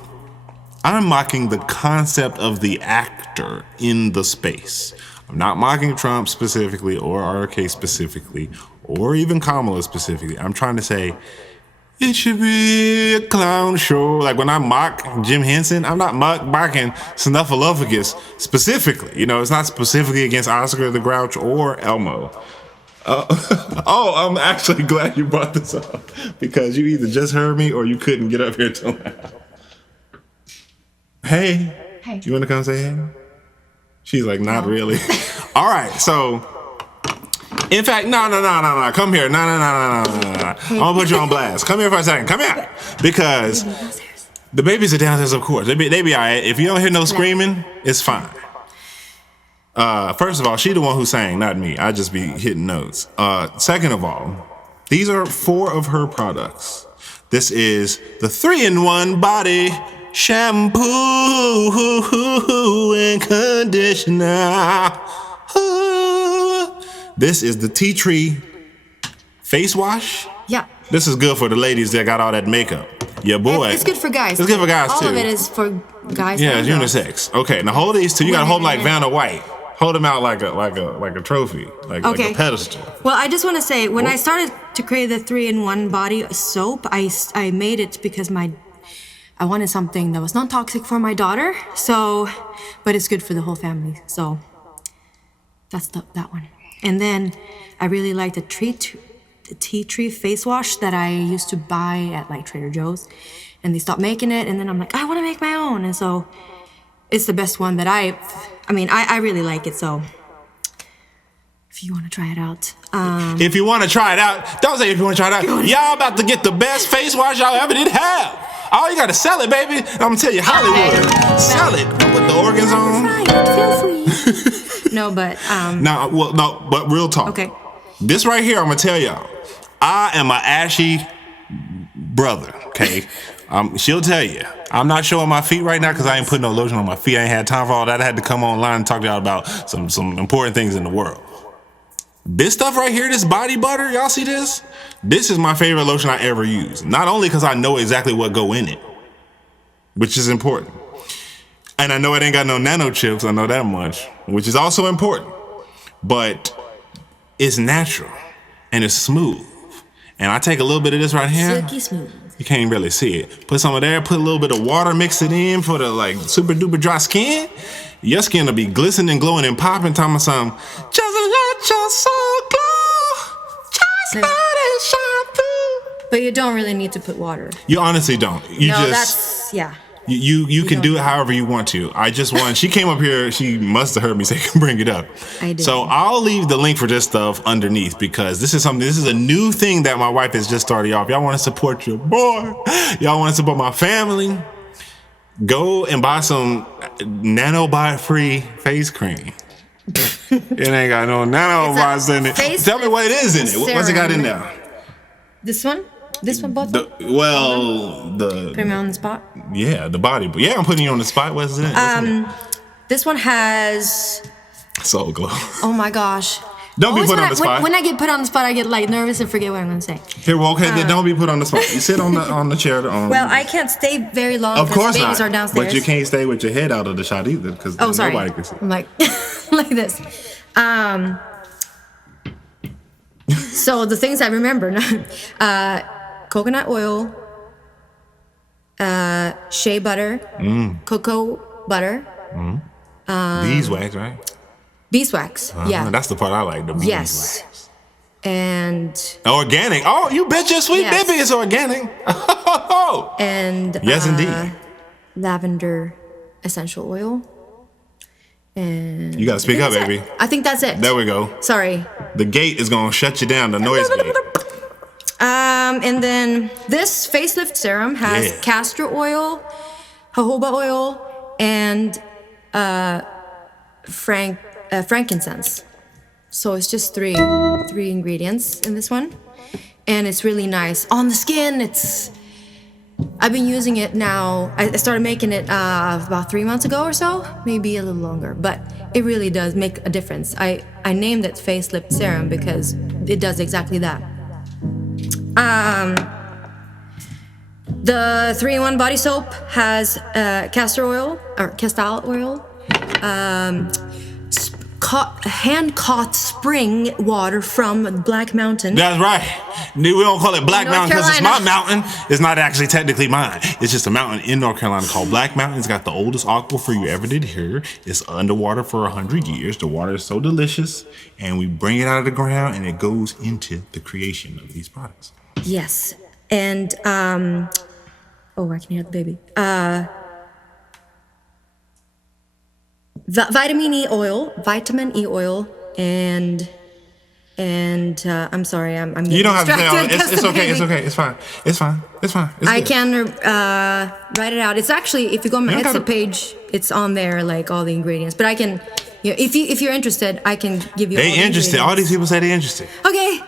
I'm mocking the concept of the actor in the space. I'm not mocking Trump specifically or RK specifically or even Kamala specifically. I'm trying to say it should be a clown show. Like when I mock Jim Henson, I'm not mocking Snuffleupagus specifically. You know, it's not specifically against Oscar the Grouch or Elmo. I'm actually glad you brought this up because you either just heard me or you couldn't get up here till now. Hey. You want to come say hey? She's like, not really. All right, so in fact, no. Come here. No. I'm gonna put you on blast. Come here for a second. Come here. Because the babies are downstairs, of course. They be all right. If you don't hear no screaming, it's fine. First of all, she the one who sang, not me. I just be hitting notes. Second of all, these are 4 of her products. This is the 3-in-1 body shampoo and conditioner. This is the tea tree face wash. Yeah. This is good for the ladies that got all that makeup. Yeah, boy. It's good for guys. It's good for guys too. All of it is for guys. Yeah, it's unisex. Okay, now hold these two. You gotta hold them like Vanna White. Hold them out like a trophy, like a pedestal. Well, I just want to say, when I started to create the 3-in-1 body soap, I made it because I wanted something that was non-toxic for my daughter. So, but it's good for the whole family. So that's that one. And then I really like the tea tree face wash that I used to buy at like Trader Joe's, and they stopped making it. And then I'm like, I want to make my own. And so it's the best one that I really like it. So if you want to try it out. If you want to try it out, don't say if you want to try it out. Y'all about to get the best face wash y'all ever did have. Oh, you got to sell it, baby. I'm going to tell you, Hollywood. Sell it. Put the organs on. Feel free. No, but... but real talk. Okay. This right here, I'm going to tell y'all. I am an ashy brother, okay? She'll tell you. I'm not showing my feet right now because I ain't putting no lotion on my feet. I ain't had time for all that. I had to come online and talk to y'all about some important things in the world. This stuff right here, this body butter, y'all see this? This is my favorite lotion I ever used. Not only because I know exactly what go in it, which is important. And I know it ain't got no nano chips, I know that much, which is also important. But it's natural and it's smooth. And I take a little bit of this right here. Silky smooth. You can't really see it. Put some of there, put a little bit of water, mix it in for the like super duper dry skin. Your skin will be glistening, glowing, and popping. Talking about something. Just let your soul glow. Just let it shine through. But you don't really need to put water. You honestly don't. Yeah. You can do it however you want to. I just want. She came up here. She must have heard me say, "Bring it up." I did. So I'll leave the link for this stuff underneath because this is something. This is a new thing that my wife has just started off. Y'all want to support your boy? Y'all want to support my family? Go and buy some nanobot-free face cream. It ain't got no nanobots in it. Tell me what it is in it. What's it got in there? This one? This one, both? Put me on the spot? Yeah, the body. Yeah, I'm putting you on the spot. What's in it? This one has... Soul Glow. Oh my gosh. Don't be put on the spot. When I get put on the spot, I get like nervous and forget what I'm going to say. Here, well, okay, then don't be put on the spot. You sit on the chair. Well, I can't stay very long. Of course babies not. are downstairs. But you can't stay with your head out of the shot either because nobody can see. I'm like, like this. So the things I remember: coconut oil, shea butter, cocoa butter, beeswax, right? Beeswax, yeah. That's the part I like, the beeswax. Yes. And... Organic. Oh, you bet your sweet baby it's organic. And... Yes, indeed. Lavender essential oil. And... You got to speak up, baby. I think that's it. There we go. Sorry. The gate is going to shut you down, the noise gate. And then this facelift serum has castor oil, jojoba oil, and frankincense. So it's just three ingredients in this one, and it's really nice on the skin. I've been using it now. I started making it about 3 months ago or so, maybe a little longer, but it really does make a difference. I named it Facelift Serum because it does exactly that. The 3-in-1 body soap has castor oil, hand-caught spring water from Black Mountain. That's right. We don't call it Black Mountain because it's my mountain. It's not actually technically mine. It's just a mountain in North Carolina called Black Mountain. It's got the oldest aquifer you ever did here. It's underwater for 100 years. The water is so delicious, and we bring it out of the ground, and it goes into the creation of these products. Yes, and oh, I can hear the baby. Vitamin E oil, and I'm sorry, I'm you don't have to say all distracted. it's okay, it's okay, it's fine. It's I good. can write it out. It's actually, if you go on my Etsy page, it's on there, like all the ingredients. But I can, if you're interested, I can give you. They interested. All these people say they're interested. Okay,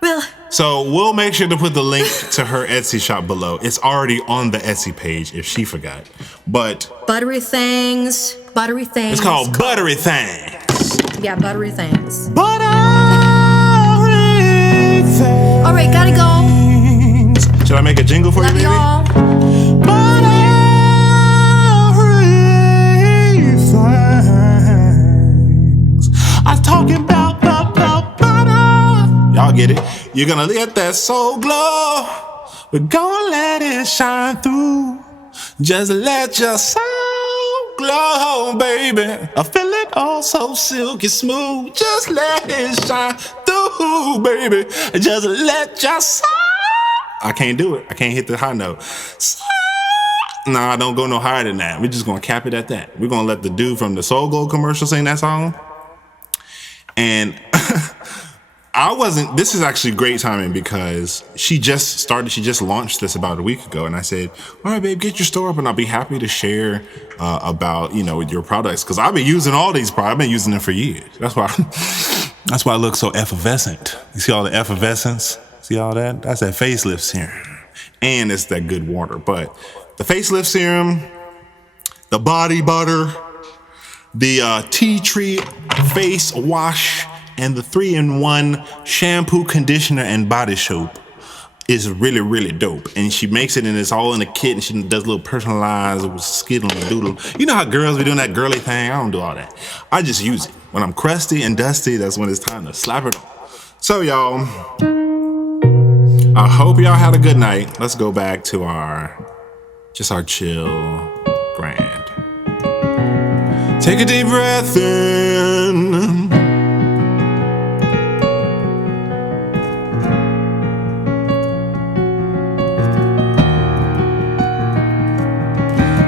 well. So we'll make sure to put the link to her Etsy shop below. It's already on the Etsy page if she forgot. But Buttery Things. It's called Buttery Things. Yeah, Buttery Things. Buttery Things. All right, gotta go. Should I make a jingle for Love you, baby? y'all. Buttery Things. I'm talking about butter. Y'all get it? You're gonna let that soul glow. We're gonna let it shine through. Just let your soul glow, baby. I feel it all so silky smooth. Just let it shine through, baby. Just let your soul. I can't do it. I can't hit the high note. Nah, I don't go no higher than that. We're just gonna cap it at that. We're gonna let the dude from the Soul Glow commercial sing that song. And this is actually great timing because she just launched this about a week ago. And I said, all right, babe, get your store up and I'll be happy to share about, your products. Cause I've been using all these products. I've been using them for years. That's why I look so effervescent. You see all the effervescence? See all that? That's that facelift serum. And it's that good water. But the facelift serum, the body butter, the tea tree face wash, and the 3-in-1 shampoo, conditioner, and body soap is really, really dope. And she makes it, and it's all in a kit, and she does a little personalized with skittle and doodle. You know how girls be doing that girly thing? I don't do all that. I just use it. When I'm crusty and dusty, that's when it's time to slap it on. So, y'all, I hope y'all had a good night. Let's go back to our chill grand. Take a deep breath in.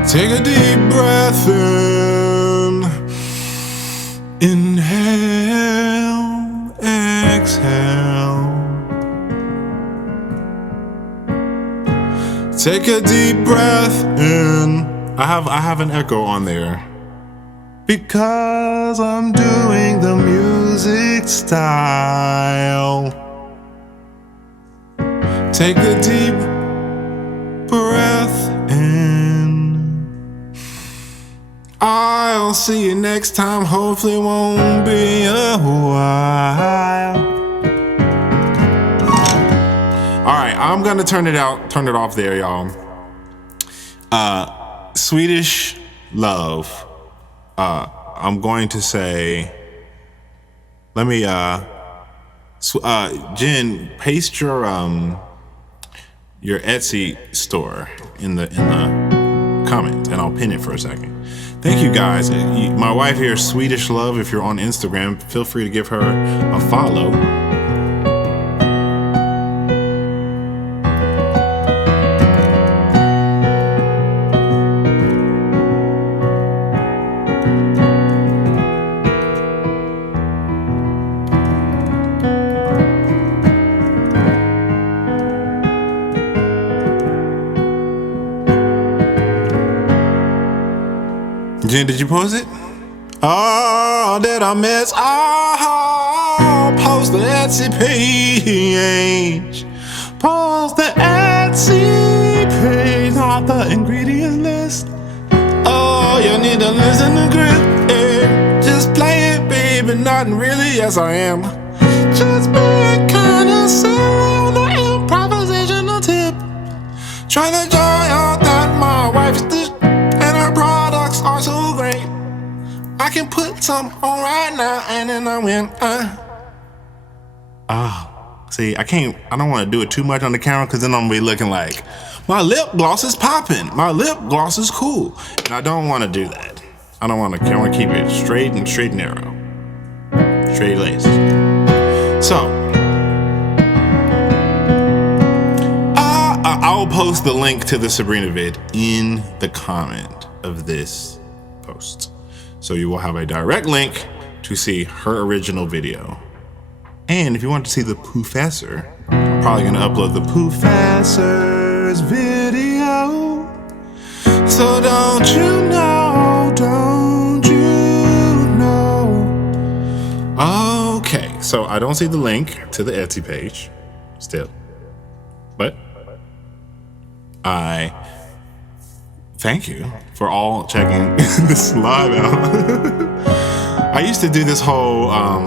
Take a deep breath in. Inhale, exhale. Take a deep breath in. I have an echo on there. Because I'm doing the music style. Take a deep breath in. I'll see you next time. Hopefully it won't be a while. Alright, I'm gonna turn it off there, y'all. Swedish love. I'm going to say, let me Jen, paste your Etsy store in the comments, and I'll pin it for a second. Thank you guys. My wife here, Swedish Love. If you're on Instagram, feel free to give her a follow. Jen, did you post it? Oh, did I miss? Oh, post the Etsy page. Post the Etsy Okay, not the ingredients list. Oh, you need to listen to grip. Yeah. Just play it, baby. Nothing really, yes I am. Just being kinda silly on the improvisational tip. Trying to join out that my wife's dish and her products are so great. I can put some on right now and then I win. See, I don't want to do it too much on the camera because then I'm gonna be looking like my lip gloss is popping. My lip gloss is cool. And I don't want to do that. I want to keep it straight and narrow. Straight laced. So, I'll post the link to the Sabrina vid in the comment of this post. So you will have a direct link to see her original video. And if you want to see the POO'fessor, I'm probably going to upload the POO'fessor's video. So don't you know? Okay, so I don't see the link to the Etsy page still. But I thank you for all checking this live out. I used to do this whole, I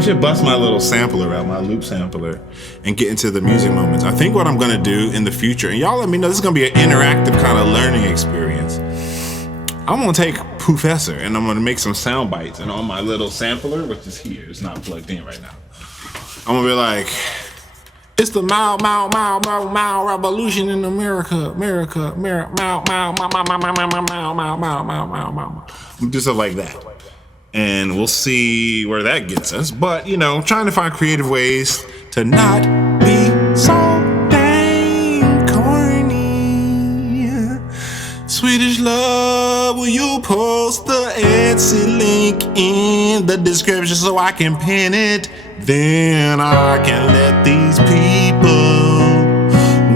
should bust my little sampler out, my loop sampler, and get into the music moments. I think what I'm gonna do in the future, and y'all let me know, this is gonna be an interactive kind of learning experience. I'm gonna take POO'fessor and I'm gonna make some sound bites, and on my little sampler, which is here, it's not plugged in right now, I'm gonna be like, it's the Mau revolution in America, Mau. Do stuff like that. And we'll see where that gets us. But, trying to find creative ways to not be so dang corny. Swedish love, will you post the Etsy link in the description so I can pin it? Then I can let these people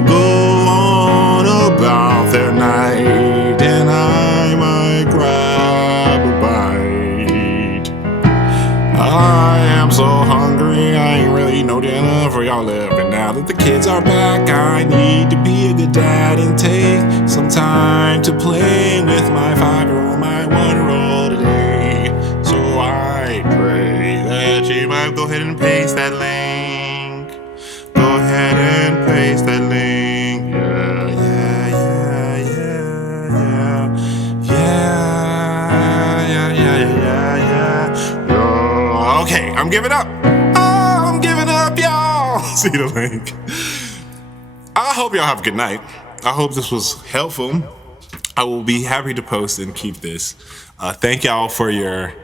go on about their night, and I might grab a bite. I am so hungry, I ain't really eat no dinner for y'all left. And now that the kids are back, I need to be a good dad and take some time to play with my 5-year-old, my 1-year-old today. So I pray that you might go ahead and paste that link. Go ahead and paste that link. Yeah. Okay, I'm giving up. Oh, I'm giving up, y'all. See the link. I hope y'all have a good night. I hope this was helpful. I will be happy to post and keep this. Thank y'all for your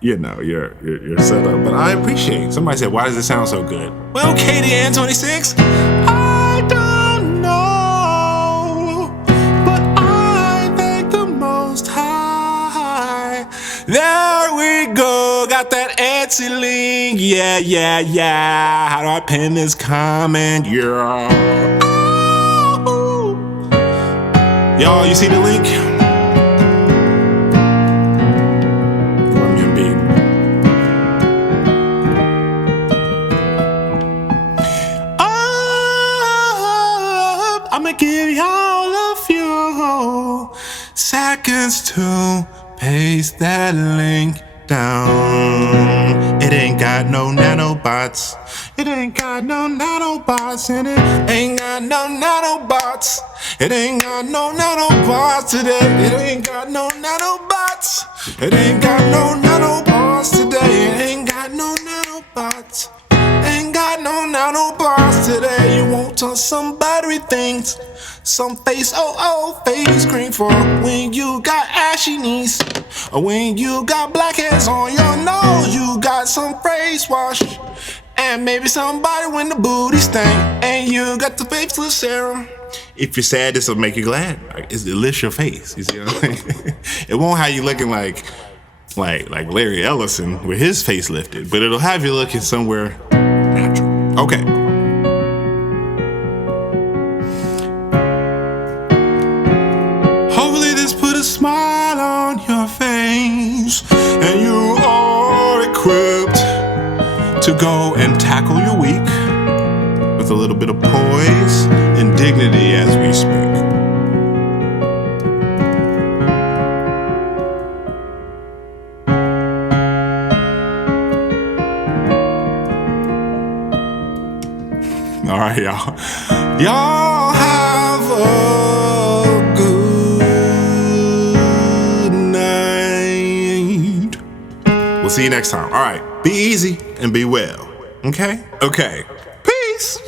your setup, but I appreciate it. Somebody said, why does it sound so good? Well, Katie Ann 26, I don't know, but I thank the Most High. There we go, got that Etsy link. Yeah. How do I pin this comment? Yeah. Oh. Y'all, you see the link? I'ma give y'all a few seconds to paste that link down. It ain't got no nanobots. It ain't got no nanobots in it. Ain't got no nanobots. It ain't got no nanobots today. It ain't got no nanobots. It ain't got no nanobots today. It ain't got no nanobots. Ain't got no nanobots today. You won't touch some buttery things, some face face cream for when you got ashy knees, or when you got black hairs on your nose. You got some face wash, and maybe somebody when the booty stank, and you got the faceless serum. If you're sad, this will make you glad. It lifts your face. You see what I'm saying? It won't have you looking like Larry Ellison with his face lifted, but it'll have you looking somewhere natural. Okay. Hopefully this put a smile on your face, and you are equipped to go and tackle your week with a little bit of poise and dignity as we speak. All right, y'all. Y'all have a good night. We'll see you next time. All right. Be easy and be well. Okay? Okay. Peace.